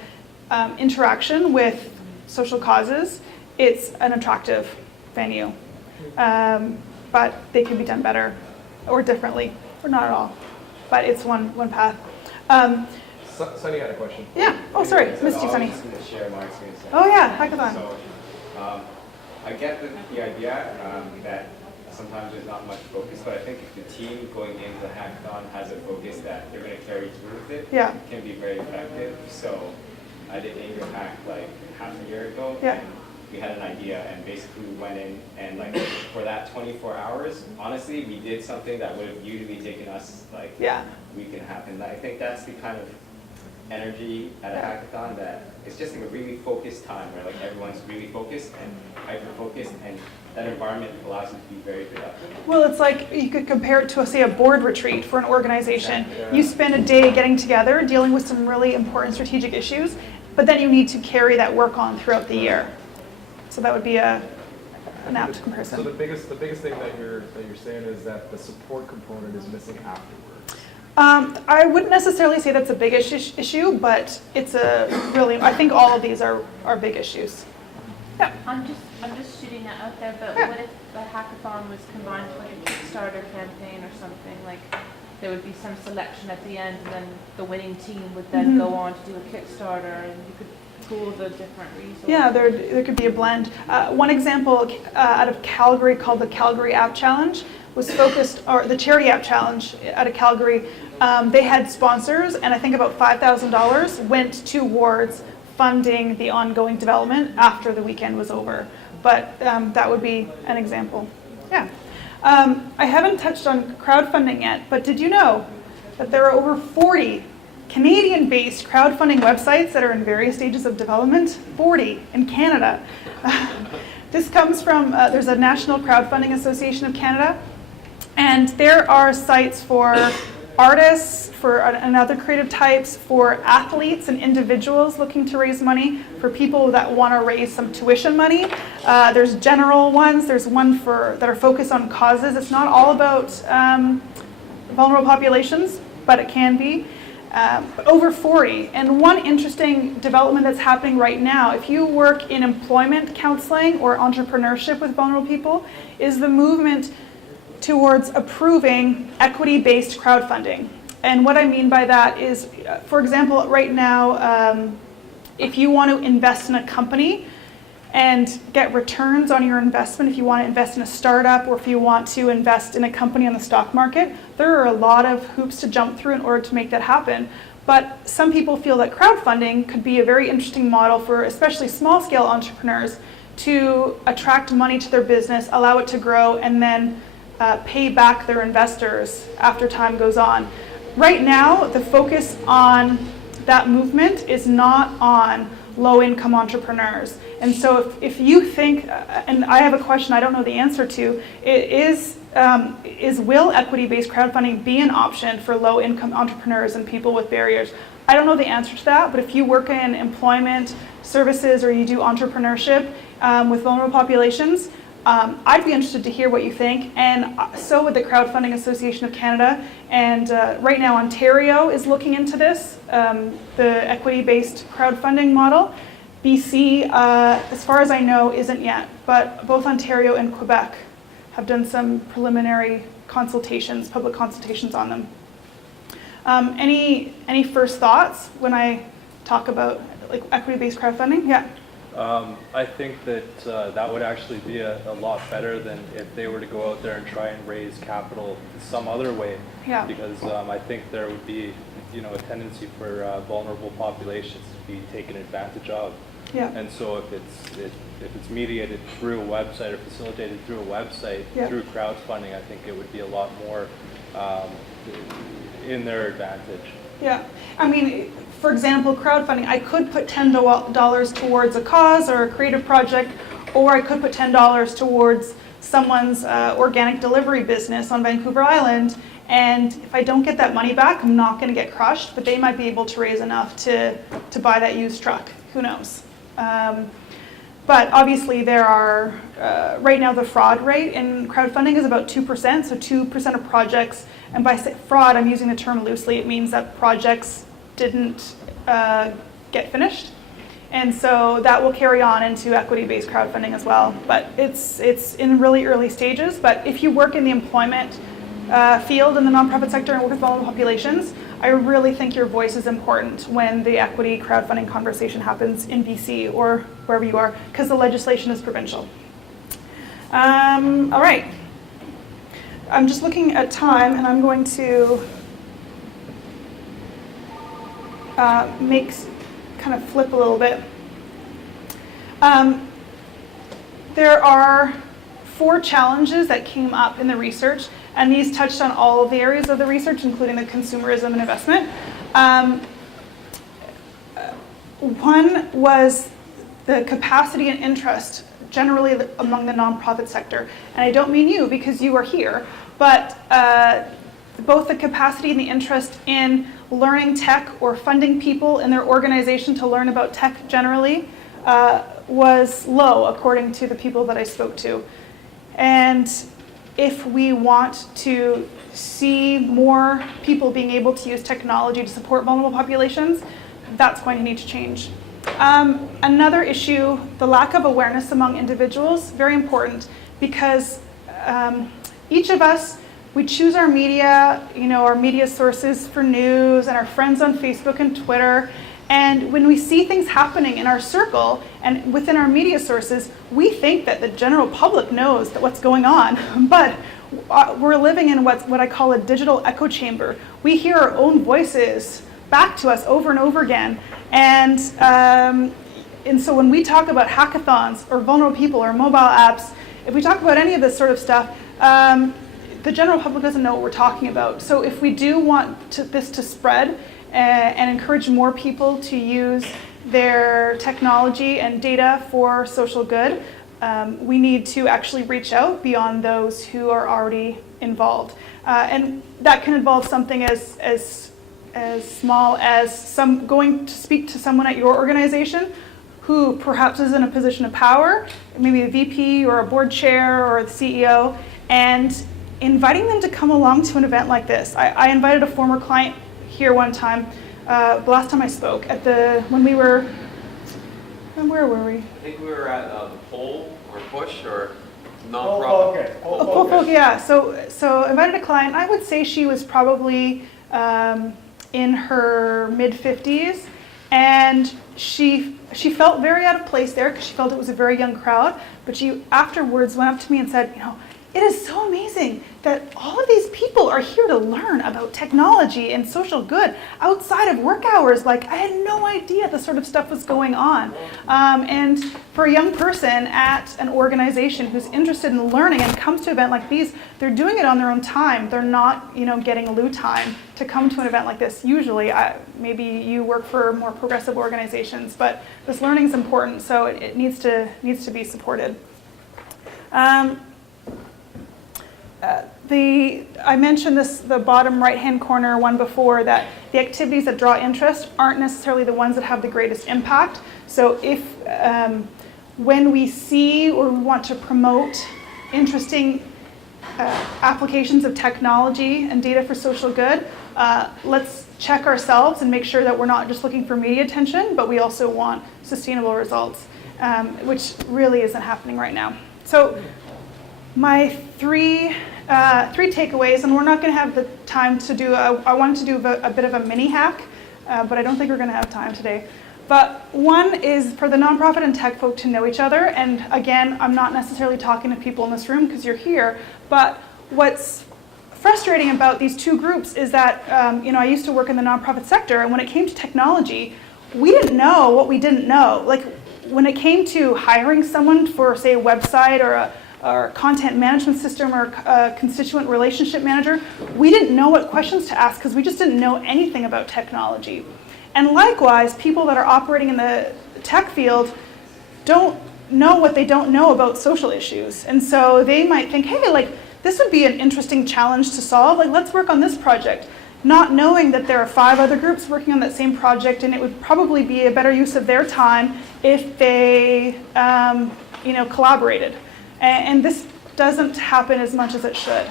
interaction with social causes, it's an attractive venue. But they can be done better or differently, or not at all. But it's one path. Sunny had a question. Yeah. Oh, sorry. Missed you, Sunny. I was just going to share my experience. Oh, yeah. Hackathon. So, I get the idea that sometimes there's not much focus, but I think if the team going into the hackathon has a focus that they're going to carry through with it, it can be very effective. So I did Anger Hack like half a year ago. Yeah. And we had an idea and basically we went in and like for that 24 hours, honestly, we did something that would have usually taken us like a week and a half. And I think that's the kind of energy at a hackathon that it's just like a really focused time where like everyone's really focused and hyper-focused, and that environment allows you to be very productive. Well, it's like you could compare it to, say, a board retreat for an organization. You spend a day getting together, dealing with some really important strategic issues, but then you need to carry that work on throughout the year. So that would be an apt comparison. So the biggest thing that you're saying is that the support component is missing afterwards. I wouldn't necessarily say that's a big issue, but it's a really, I think all of these are big issues. I'm just shooting that out there, but what if a hackathon was combined with like a Kickstarter campaign or something? Like there would be some selection at the end, and then the winning team would then go on to do a Kickstarter, and you could pool the different resources. Yeah, there could be a blend. One example out of Calgary called the Calgary App Challenge was focused, or the Charity App Challenge out of Calgary. They had sponsors, and I think about $5,000 went towards funding the ongoing development after the weekend was over. But that would be an example. Yeah. I haven't touched on crowdfunding yet, but did you know that there are over 40 Canadian-based crowdfunding websites that are in various stages of development? 40 in Canada. This comes from, there's a National Crowdfunding Association of Canada, and there are sites for artists, and other creative types, for athletes and individuals looking to raise money, for people that want to raise some tuition money. There's general ones. There's one that are focused on causes. It's not all about vulnerable populations, but it can be. Over 40. And one interesting development that's happening right now, if you work in employment counseling or entrepreneurship with vulnerable people, is the movement towards approving equity-based crowdfunding. And what I mean by that is, for example, right now, if you want to invest in a company and get returns on your investment, if you want to invest in a startup or if you want to invest in a company on the stock market, there are a lot of hoops to jump through in order to make that happen. But some people feel that crowdfunding could be a very interesting model for especially small-scale entrepreneurs to attract money to their business, allow it to grow, and then pay back their investors after time goes on. Right now, the focus on that movement is not on low-income entrepreneurs. And so if you think, and I have a question I don't know the answer to, will equity-based crowdfunding be an option for low-income entrepreneurs and people with barriers? I don't know the answer to that, but if you work in employment services or you do entrepreneurship with vulnerable populations, I'd be interested to hear what you think, and so would the Crowdfunding Association of Canada. And right now, Ontario is looking into this, the equity-based crowdfunding model. BC, as far as I know, isn't yet, but both Ontario and Quebec have done some preliminary consultations, public consultations on them. Any first thoughts when I talk about like equity-based crowdfunding? Yeah. I think that that would actually be a lot better than if they were to go out there and try and raise capital some other way. Yeah. Because I think there would be, a tendency for vulnerable populations to be taken advantage of. Yeah. And so if it's mediated through a website or facilitated through a website, through crowdfunding, I think it would be a lot more in their advantage. Yeah. I mean, for example, crowdfunding, I could put $10 towards a cause or a creative project, or I could put $10 towards someone's organic delivery business on Vancouver Island. And if I don't get that money back, I'm not going to get crushed, but they might be able to raise enough to buy that used truck. Who knows? But obviously there are, right now the fraud rate in crowdfunding is about 2%, so 2% of projects, and by fraud I'm using the term loosely, it means that projects didn't get finished. And so that will carry on into equity-based crowdfunding as well. But it's in really early stages, but if you work in the employment field in the nonprofit sector and work with vulnerable populations, I really think your voice is important when the equity crowdfunding conversation happens in BC or wherever you are, because the legislation is provincial. All right. I'm just looking at time, and I'm going to kind of flip a little bit. There are 4 challenges that came up in the research, and these touched on all of the areas of the research, including the consumerism and investment. One was the capacity and interest generally among the nonprofit sector. And I don't mean you because you are here, but both the capacity and the interest in learning tech or funding people in their organization to learn about tech generally was low, according to the people that I spoke to. And if we want to see more people being able to use technology to support vulnerable populations, that's going to need to change. Another issue, the lack of awareness among individuals, very important, because each of us, we choose our media, our media sources for news and our friends on Facebook and Twitter. And when we see things happening in our circle and within our media sources, we think that the general public knows that what's going on. But we're living in what I call a digital echo chamber. We hear our own voices back to us over and over again. And so when we talk about hackathons or vulnerable people or mobile apps, if we talk about any of this sort of stuff, the general public doesn't know what we're talking about. So if we do want this to spread and encourage more people to use their technology and data for social good, we need to actually reach out beyond those who are already involved. And that can involve something as small as going to speak to someone at your organization who perhaps is in a position of power, maybe a VP or a board chair or the CEO, and inviting them to come along to an event like this. I invited a former client here one time, the last time I spoke, when we were, where were we? I think we were at the Pole or Push or nonprofit. Pole, yeah. So I invited a client. I would say she was probably in her mid-50s, and she felt very out of place there because she felt it was a very young crowd. But she afterwards went up to me and said, it is so amazing that all of these people are here to learn about technology and social good outside of work hours. Like, I had no idea this sort of stuff was going on. And for a young person at an organization who's interested in learning and comes to an event like these, they're doing it on their own time. They're not, getting loo time to come to an event like this. Usually, maybe you work for more progressive organizations, but this learning is important, so it needs to be supported. I mentioned the bottom right-hand corner one before, that the activities that draw interest aren't necessarily the ones that have the greatest impact. So if when we see or we want to promote interesting applications of technology and data for social good, let's check ourselves and make sure that we're not just looking for media attention, but we also want sustainable results, which really isn't happening right now. So my three takeaways, and we're not going to have the time to do, I wanted to do a bit of a mini hack, but I don't think we're going to have time today. But one is for the nonprofit and tech folk to know each other. And again, I'm not necessarily talking to people in this room because you're here, but what's frustrating about these two groups is that, I used to work in the nonprofit sector, and when it came to technology, we didn't know what we didn't know. Like, when it came to hiring someone for, say, a website or a content management system or a constituent relationship manager, we didn't know what questions to ask because we just didn't know anything about technology. And likewise, people that are operating in the tech field don't know what they don't know about social issues. And so they might think, hey, this would be an interesting challenge to solve. Let's work on this project. Not knowing that there are 5 other groups working on that same project, and it would probably be a better use of their time if they, collaborated. And this doesn't happen as much as it should.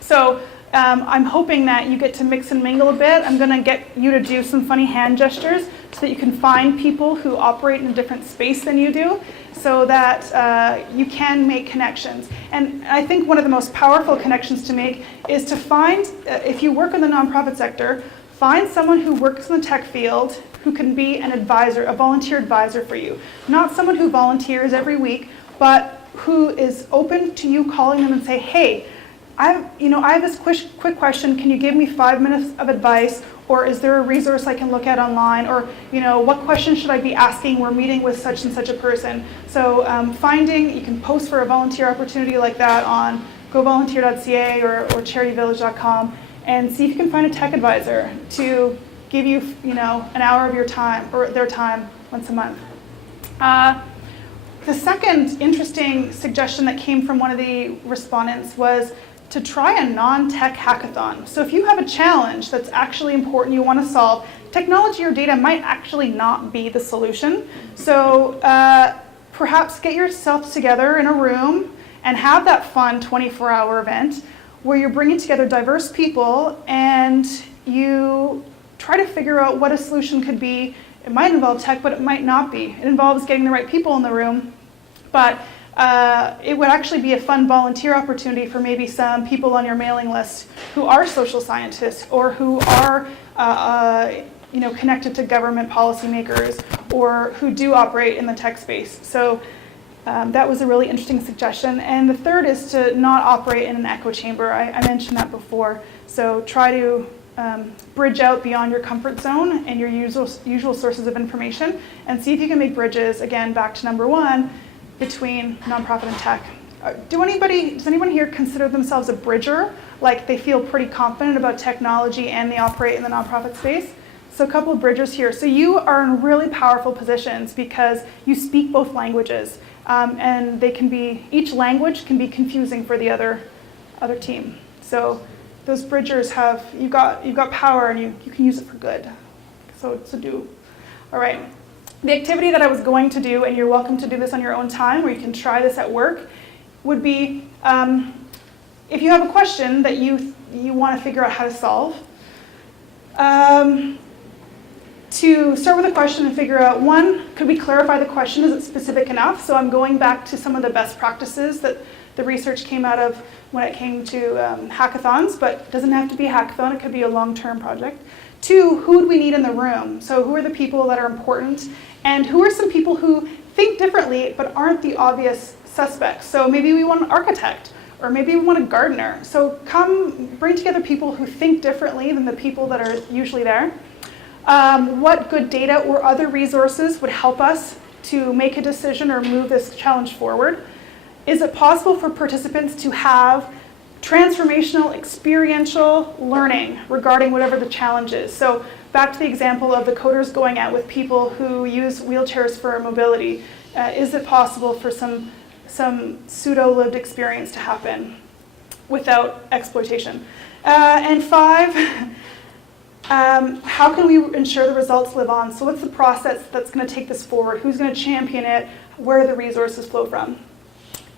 So I'm hoping that you get to mix and mingle a bit. I'm going to get you to do some funny hand gestures so that you can find people who operate in a different space than you do, so that you can make connections. And I think one of the most powerful connections to make is to find, if you work in the nonprofit sector, find someone who works in the tech field who can be an advisor, a volunteer advisor for you. Not someone who volunteers every week, but who is open to you calling them and say, hey, I have this quick question. Can you give me 5 minutes of advice? Or is there a resource I can look at online? Or what questions should I be asking? We're meeting with such and such a person. So you can post for a volunteer opportunity like that on govolunteer.ca or charityvillage.com, and see if you can find a tech advisor to give you an hour of your time or their time once a month. The second interesting suggestion that came from one of the respondents was to try a non-tech hackathon. So if you have a challenge that's actually important you want to solve, technology or data might actually not be the solution. So perhaps get yourself together in a room and have that fun 24-hour event where you're bringing together diverse people and you try to figure out what a solution could be It might involve tech, but it might not be. It involves getting the right people in the room, but it would actually be a fun volunteer opportunity for maybe some people on your mailing list who are social scientists or who are connected to government policymakers or who do operate in the tech space. So that was a really interesting suggestion. And the third is to not operate in an echo chamber. I mentioned that before. So try to bridge out beyond your comfort zone and your usual sources of information and see if you can make bridges, again, back to number one, between nonprofit and tech. Does anyone here consider themselves a bridger? Like they feel pretty confident about technology and they operate in the nonprofit space? So a couple of bridgers here. So you are in really powerful positions because you speak both languages. And each language can be confusing for the other team. So those bridgers you've got power and you can use it for good. So do. All right. The activity that I was going to do, and you're welcome to do this on your own time, or you can try this at work, would be if you have a question that you want to figure out how to solve, to start with a question and figure out, one, could we clarify the question? Is it specific enough? So I'm going back to some of the best practices that the research came out of when it came to hackathons, but it doesn't have to be a hackathon, it could be a long-term project. Two, who do we need in the room? So who are the people that are important? And who are some people who think differently but aren't the obvious suspects? So maybe we want an architect, or maybe we want a gardener. So bring together people who think differently than the people that are usually there. What good data or other resources would help us to make a decision or move this challenge forward? Is it possible for participants to have transformational experiential learning regarding whatever the challenge is? So back to the example of the coders going out with people who use wheelchairs for mobility. Is it possible for some pseudo-lived experience to happen without exploitation? And five, how can we ensure the results live on? So what's the process that's going to take this forward? Who's going to champion it? Where do the resources flow from?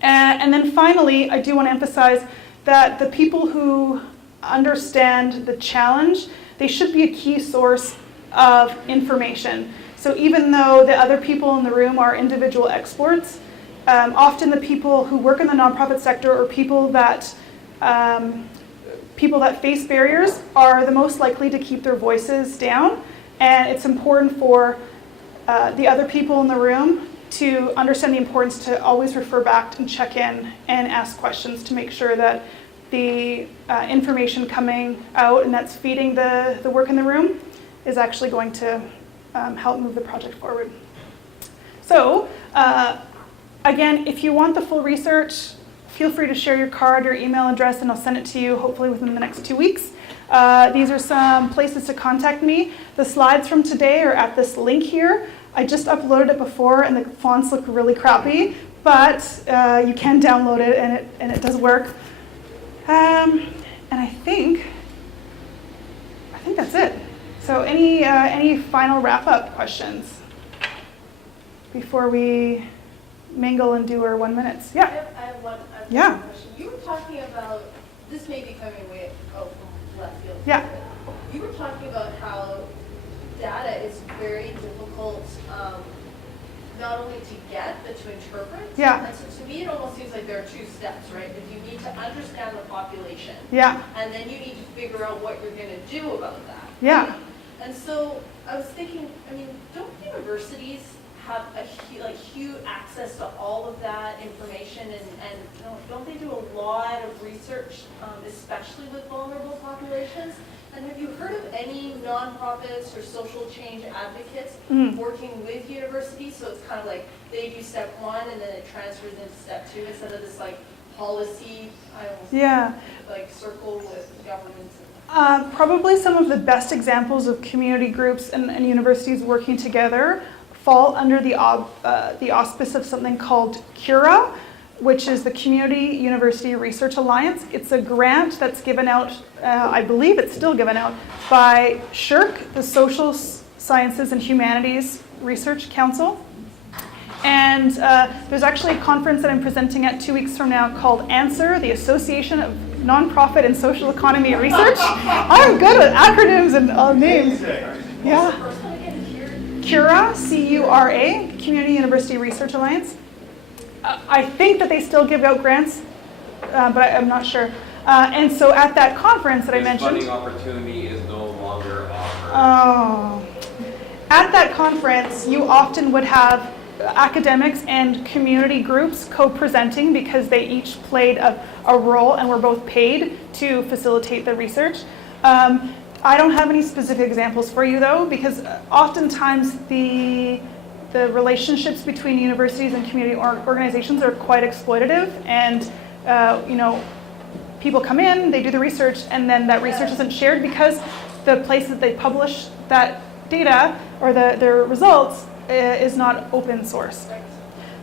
And then finally, I do want to emphasize that the people who understand the challenge, they should be a key source of information. So even though the other people in the room are individual experts, often the people who work in the nonprofit sector or people that face barriers are the most likely to keep their voices down. And it's important for the other people in the room to understand the importance to always refer back and check in and ask questions to make sure that the information coming out and that's feeding the work in the room is actually going to help move the project forward. So again, if you want the full research, feel free to share your card, your email address, and I'll send it to you hopefully within the next 2 weeks. These are some places to contact me. The slides from today are at this link here. I just uploaded it before and the fonts look really crappy, but you can download it and it does work. And I think that's it. So any final wrap-up questions before we mingle and do our 1 minutes? Yeah. I have one Yeah. question. You were talking about, this may be coming way from left field. Yeah. You were talking about how data is very difficult, not only to get, but to interpret. Yeah. And so to me, it almost seems like there are two steps, right? That you need to understand the population. Yeah. And then you need to figure out what you're going to do about that. Yeah. Right? And so I was thinking, don't universities have huge access to all of that information, and don't they do a lot of research, especially with vulnerable populations? And have you heard of any nonprofits or social change advocates working with universities? So it's kind of like they do step one and then it transfers into step two instead of this policy, circle with governments. Probably some of the best examples of community groups and universities working together fall under the auspice of something called CURA, which is the Community University Research Alliance. It's a grant that's given out, I believe it's still given out, by SHRC, the Social Sciences and Humanities Research Council. And there's actually a conference that I'm presenting at 2 weeks from now called ANSWER, the Association of Nonprofit and Social Economy Research. I'm good at acronyms and names. Yeah. CURA, C-U-R-A, Community University Research Alliance. I think that they still give out grants, but I'm not sure. And so at that conference that I mentioned. This funding opportunity is no longer offered. Oh. At that conference, you often would have academics and community groups co-presenting because they each played a role and were both paid to facilitate the research. I don't have any specific examples for you though, because oftentimes the relationships between universities and community organizations are quite exploitative, and you know, people come in, they do the research, and then that research isn't shared because the place that they publish that data or their results is not open source.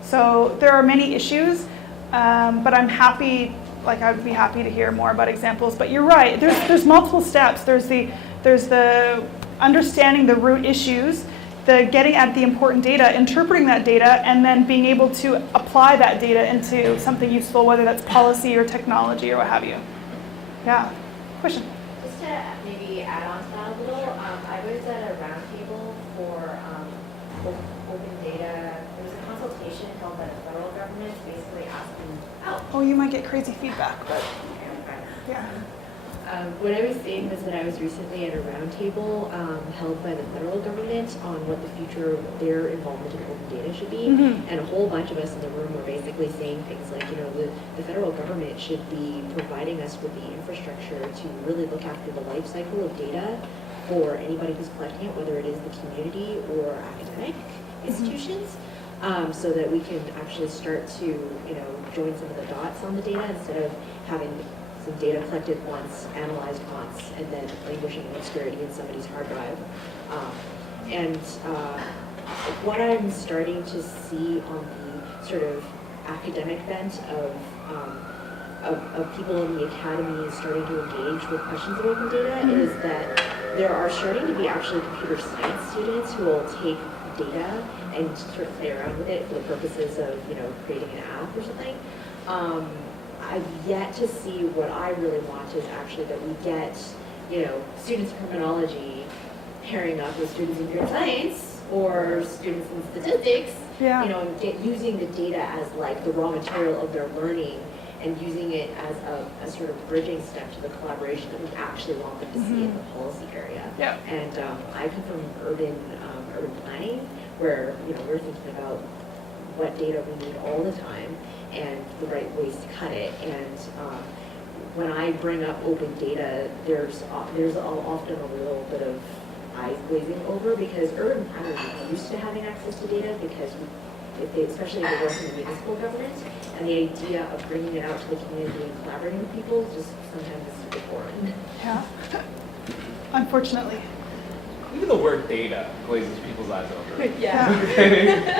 So there are many issues, but I'm happy, like I would be happy to hear more about examples. But you're right, there's multiple steps. There's the understanding the root issues, the getting at the important data, interpreting that data, and then being able to apply that data into something useful, whether that's policy or technology or what have you. Yeah, question? Just to maybe add on to that a little, I was at a roundtable for open data. There was a consultation held by the federal government basically asking, Oh, you might get crazy feedback, but yeah. What I was saying was that I was recently at a roundtable held by the federal government on what the future of their involvement in open data should be. And a whole bunch of us in the room were basically saying things like, you know, the federal government should be providing us with the infrastructure to really look after the life cycle of data for anybody who's collecting it, whether it is the community or academic institutions, so that we can actually start to, you know, join some of the dots on the data instead of having some data collected once, analyzed once, and then languishing in obscurity in somebody's hard drive. What I'm starting to see on the sort of academic bent of people in the academy starting to engage with questions of open data is that there are starting to be actually computer science students who will take data and sort of play around with it for the purposes of, you know, creating an app or something. I've yet to see what I really want is actually that we get, you know, students in criminology pairing up with students in computer science or students in statistics, you know, and using the data as like the raw material of their learning and using it as a sort of bridging step to the collaboration that we actually want them to see in the policy area. And I come from urban planning, where, you know, we're thinking about what data we need all the time and the right ways to cut it. And when I bring up open data, there's often a little bit of eyes glazing over, because urban planners are used to having access to data because especially if they work in the municipal government, and the idea of bringing it out to the community and collaborating with people just sometimes is super foreign. Yeah, unfortunately. Even the word data glazes people's eyes over.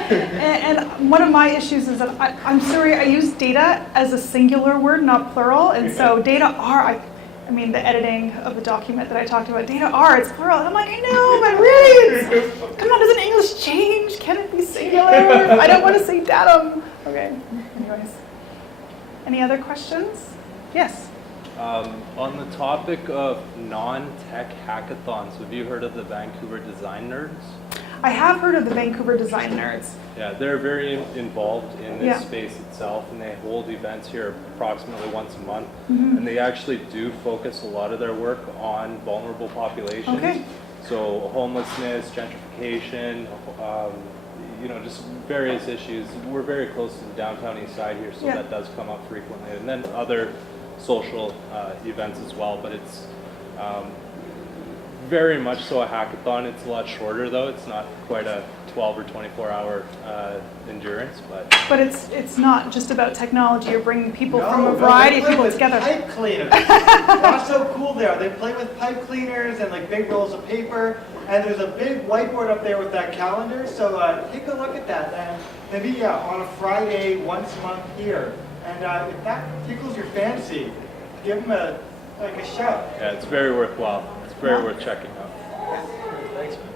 And one of my issues is that I'm sorry, I use data as a singular word, not plural, and so data are, I mean, the editing of the document that I talked about, data are, it's plural. I'm like, I know, but really, come on, doesn't English change? Can it be singular? I don't want to say datum. Okay, anyways. Any other questions? Yes? On the topic of non-tech hackathons, have you heard of the Vancouver Design Nerds? I have heard of the Vancouver Design Nerds. Yeah, they're very involved in this space itself, and they hold events here approximately once a month. And they actually do focus a lot of their work on vulnerable populations. So homelessness, gentrification, you know, just various issues. We're very close to the downtown east side here, so that does come up frequently. And then other social events as well, but it's very much so a hackathon. It's a lot shorter though. It's not quite a 12 or 24 hour endurance, but it's not just about technology. You're bringing people from a variety of people together. Pipe cleaners. That's so cool they are. They play with pipe cleaners and like big rolls of paper, and there's a big whiteboard up there with that calendar, so take a look at that, and maybe on a Friday once a month here. And if that tickles your fancy, give them a shout. Yeah, it's very worthwhile. It's very worth checking out. Thanks, man.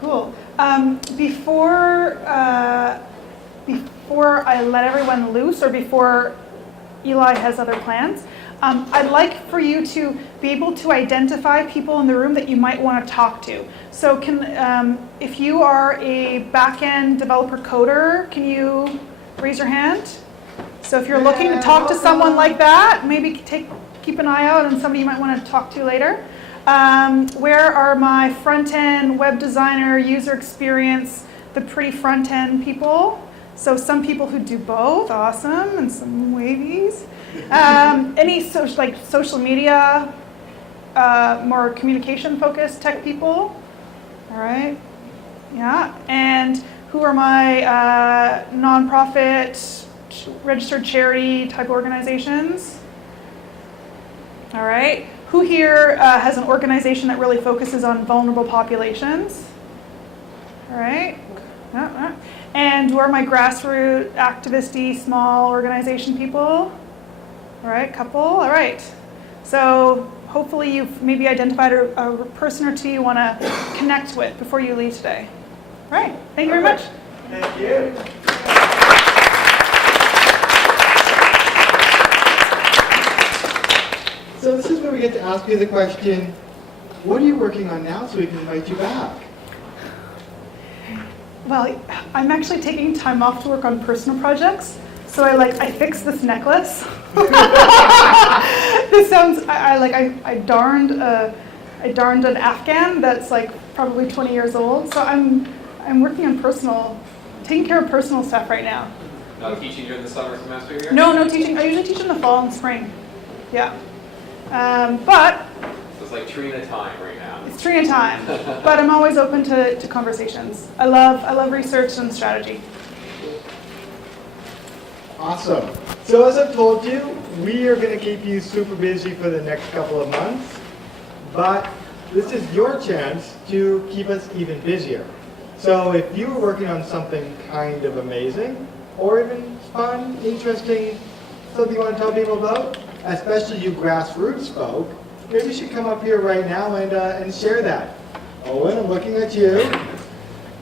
Cool. Before I let everyone loose, or before Eli has other plans, I'd like for you to be able to identify people in the room that you might want to talk to. So if you are a back-end developer coder, can you raise your hand? So if you're looking to talk to someone like that, maybe keep an eye out on somebody you might want to talk to later. Where are my front-end web designer, user experience, the pretty front-end people? So some people who do both, awesome, and some wavies. Any social media, more communication-focused tech people? All right, yeah. And who are my nonprofit, registered charity type organizations? All right. Who here has an organization that really focuses on vulnerable populations? All right. And who are my grassroots, activist-y, small organization people? All right, couple. All right. So hopefully you've maybe identified a person or two you want to connect with before you leave today. All right. Thank you very much. Thank you. So this is where we get to ask you the question, what are you working on now so we can invite you back? Well, I'm actually taking time off to work on personal projects. So I fixed this necklace. This sounds, I darned an Afghan that's like probably 20 years old. So I'm working on taking care of personal stuff right now. Not teaching during the summer semester here? No teaching. I usually teach in the fall and spring. Yeah. But So it's like Trina time right now. it's Trina time. But I'm always open to conversations. I love research and strategy. Awesome. So as I've told you, we are going to keep you super busy for the next couple of months. But this is your chance to keep us even busier. So if you were working on something kind of amazing, or even fun, interesting, something you want to tell people about, especially you grassroots folk, maybe you should come up here right now and share that. Owen, I'm looking at you,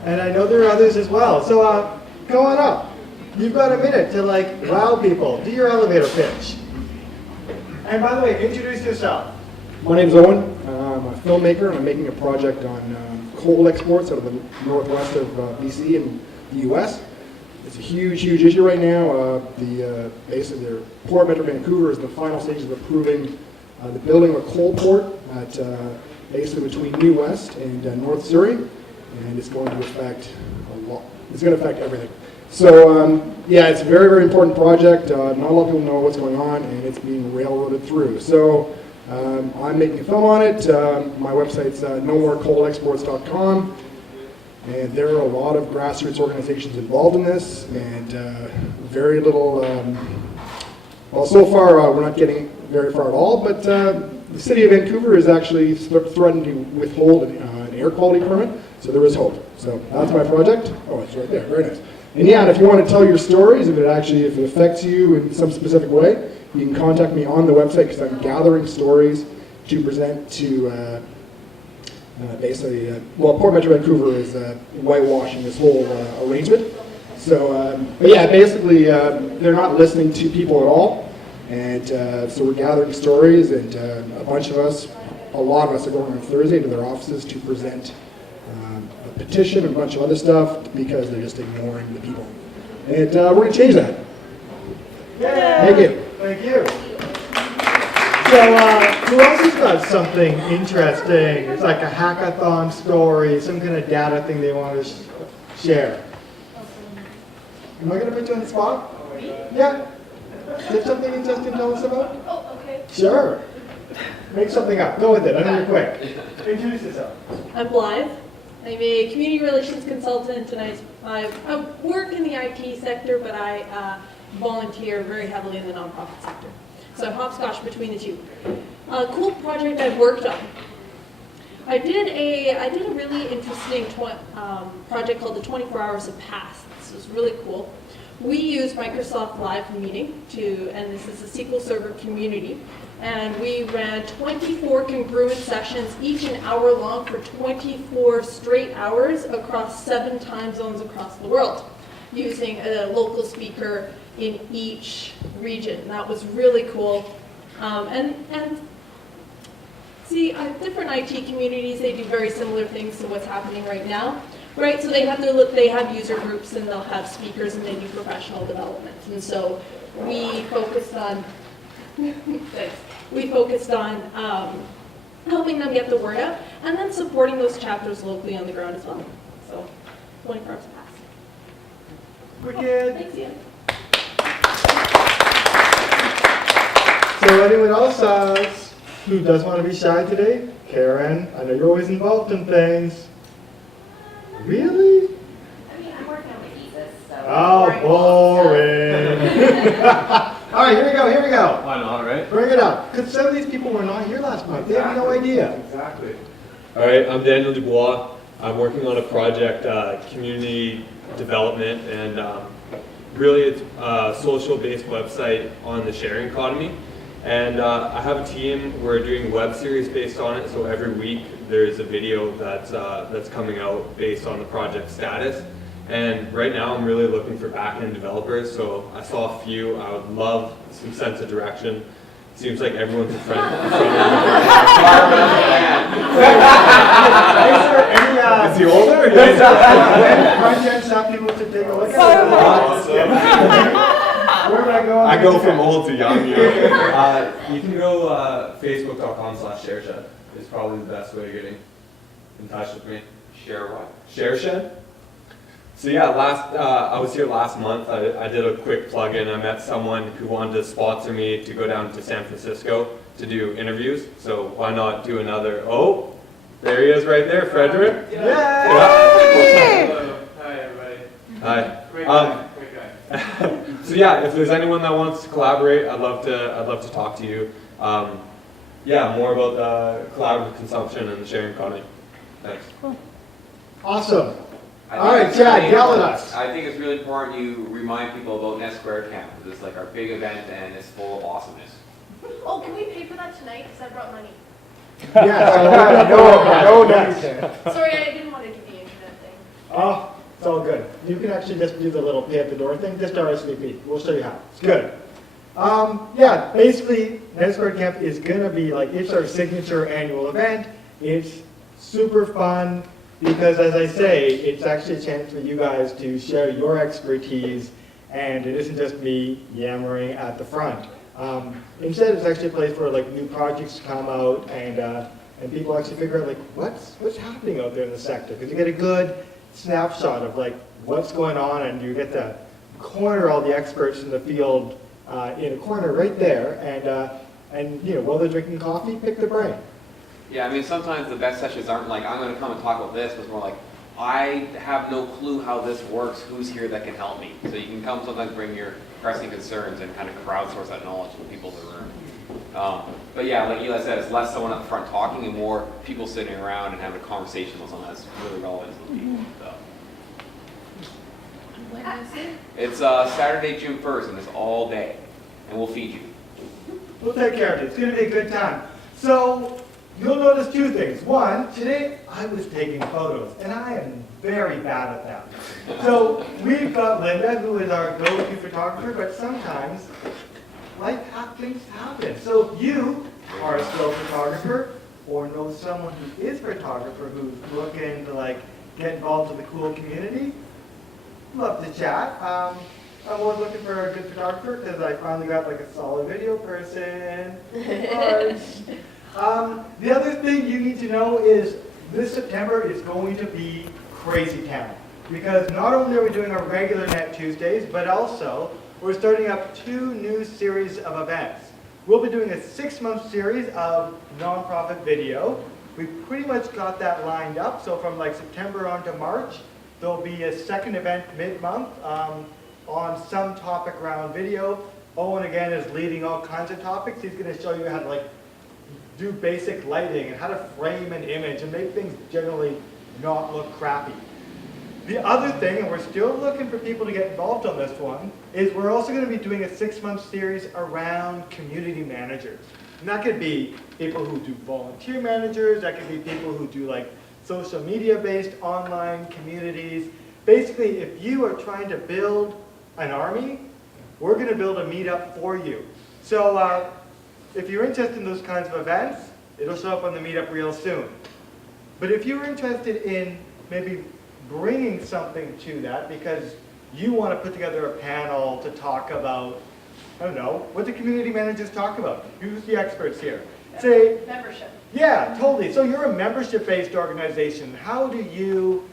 and I know there are others as well. So go on up. You've got a minute to wow people. Do your elevator pitch. And by the way, introduce yourself. My name's Owen. I'm a filmmaker, and I'm making a project on coal exports out of the northwest of BC in the US. It's a huge issue right now. Basically, the Port Metro Vancouver is the final stages of approving the building of a coal port at basically between New West and North Surrey, and it's going to affect a lot. It's going to affect everything. So yeah, it's a very important project. Not a lot of people know what's going on, and it's being railroaded through. So I'm making a film on it. My website's nomorecoalexports.com. And there are a lot of grassroots organizations involved in this, and very little, well, so far we're not getting very far at all, but the city of Vancouver is actually threatened to withhold an air quality permit, so there is hope. So that's my project. Oh, it's right there, very nice. And yeah, and if you want to tell your stories, if it affects you in some specific way, you can contact me on the website, because I'm gathering stories to present to basically, Port Metro Vancouver is whitewashing this whole arrangement. So, but yeah, basically, they're not listening to people at all. And so we're gathering stories, and a lot of us are going on Thursday to their offices to present a petition and a bunch of other stuff, because they're just ignoring the people. And we're going to change that. Yay! Thank you. Thank you. So who else has got something interesting? It's like a hackathon story, some kind of data thing they want to share. Am I going to put you on the spot? Yeah. Do you have something interesting to tell us about? Oh, okay. Sure. Make something up. Go with it. I know you're quick. Introduce yourself. I'm Blythe. I'm a community relations consultant, and I work in the IT sector, but I volunteer very heavily in the nonprofit sector. So I'm hopscotch between the two. A cool project I've worked on. I did a really interesting project called the 24 Hours Have Passed. This was really cool. We use Microsoft Live Meeting and this is a SQL Server community, and we ran 24 congruent sessions, each an hour long, for 24 straight hours across 7 time zones across the world, using a local speaker in each region. That was really cool. And see, different IT communities, they do very similar things to what's happening right now, right? So they have user groups and they'll have speakers and they do professional development. And so we focused on, helping them get the word out and then supporting those chapters locally on the ground as well. So 24 hours past. Wicked. Thanks, Ian. So anyone else who does want to be shy today? Karen, I know you're always involved in things. Really? I mean, I'm working on my thesis, so. Oh, boring. All right, here we go. Why not, right? Bring it up. Because some of these people were not here last month. They have no idea. Exactly. All right, I'm Daniel Dubois. I'm working on a project, community development, and really it's a social-based website on the sharing economy. And I have a team. We're doing a web series based on it. So every week there's a video that's coming out based on the project status. And right now I'm really looking for back-end developers. So I saw a few. I would love some sense of direction. Seems like everyone's a friend. Is he older? Any front-end stuff people should take a look at? Where would I go? I go from old to young. You can go facebook.com/shareshed. Is probably the best way of getting in touch with me. Share what? ShareShed. So yeah, I was here last month. I did a quick plug-in. I met someone who wanted to sponsor me to go down to San Francisco to do interviews. So why not do another? Oh, there he is right there, Frederick. Yeah. Hello. Hi, everybody. Hi. Great guy. Great guy. So yeah, if there's anyone that wants to collaborate, I'd love to talk to you. Yeah, more about collaborative consumption and the sharing economy. Thanks. Cool. Awesome. I All right, think it's Chad, really yell at important- us. I think it's really important you remind people about Nest Square Camp. It's like our big event and it's full of awesomeness. Oh, can we pay for that tonight? Because I brought money. Yeah, no, next. Sorry, I didn't want to do the internet thing. Oh, it's all good. You can actually just do the little pay at the door thing, just RSVP. We'll show you how. It's good. Yeah, basically, Netsport Camp is gonna be like, it's our signature annual event. It's super fun because, as I say, it's actually a chance for you guys to share your expertise, and it isn't just me yammering at the front. Instead, it's actually a place where like new projects come out and people actually figure out like what's happening out there in the sector, because you get a good snapshot of like what's going on, and you get to corner all the experts in the field in a corner right there, and you know, while they're drinking coffee, pick their brain. Yeah, I mean, sometimes the best sessions aren't like, I'm going to come and talk about this, but it's more like, I have no clue how this works, who's here that can help me? So you can come sometimes bring your pressing concerns and kind of crowdsource that knowledge from people in the room. But yeah, like Eli said, it's less someone up front talking and more people sitting around and having a conversation with someone that's really relevant to the people. So. When is it? It's Saturday, June 1st, and it's all day, and we'll feed you. We'll take care of it. It's going to be a good time. So you'll notice two things. One, today I was taking photos, and I am very bad at that. So we've got Linda, who is our go-to photographer, but sometimes things happen. So if you are a still photographer or know someone who is a photographer who's looking to like get involved in the cool community, love to chat. I'm always looking for a good photographer because I finally got like a solid video person. The other thing you need to know is this September is going to be crazy town, because not only are we doing our regular Net Tuesdays, but also we're starting up 2 new series of events. We'll be doing a 6-month series of nonprofit video. We've pretty much got that lined up, so from like September on to March, there'll be a second event mid-month on some topic around video. Owen again is leading all kinds of topics. He's going to show you how to like do basic lighting and how to frame an image and make things generally not look crappy. The other thing, and we're still looking for people to get involved on this one, is we're also going to be doing a 6-month series around community managers. And that could be people who do volunteer managers, that could be people who do like social media-based online communities. Basically, if you are trying to build an army, we're going to build a meetup for you. So if you're interested in those kinds of events, it'll show up on the meetup real soon. But if you're interested in maybe bringing something to that because you want to put together a panel to talk about, I don't know, what the community managers talk about. Who's the experts here? Say, Membership. yeah, totally. So you're a membership-based organization. How do you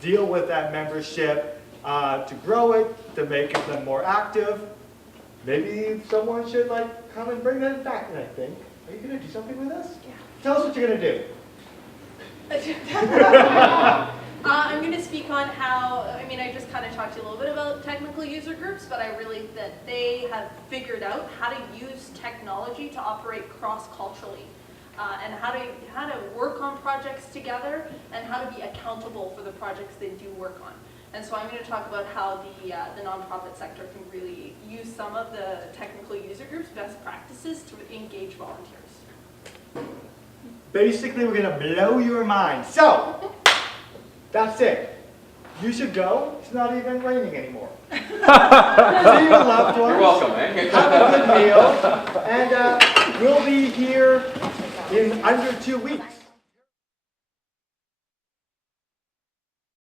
deal with that membership to grow it, to make them more active? Maybe someone should come and bring that back, I think. Are you going to do something with us? Yeah. Tell us what you're going to do. I'm going to speak on how, I just kind of talked to you a little bit about technical user groups, but I really think that they have figured out how to use technology to operate cross-culturally, and how to work on projects together, and how to be accountable for the projects they do work on. And so I'm going to talk about how the nonprofit sector can really use some of the technical user groups' best practices to engage volunteers. Basically, we're going to blow your mind. So, that's it. You should go. It's not even raining anymore. See your loved ones. You're welcome, eh? Have a good meal. And we'll be here in under 2 weeks.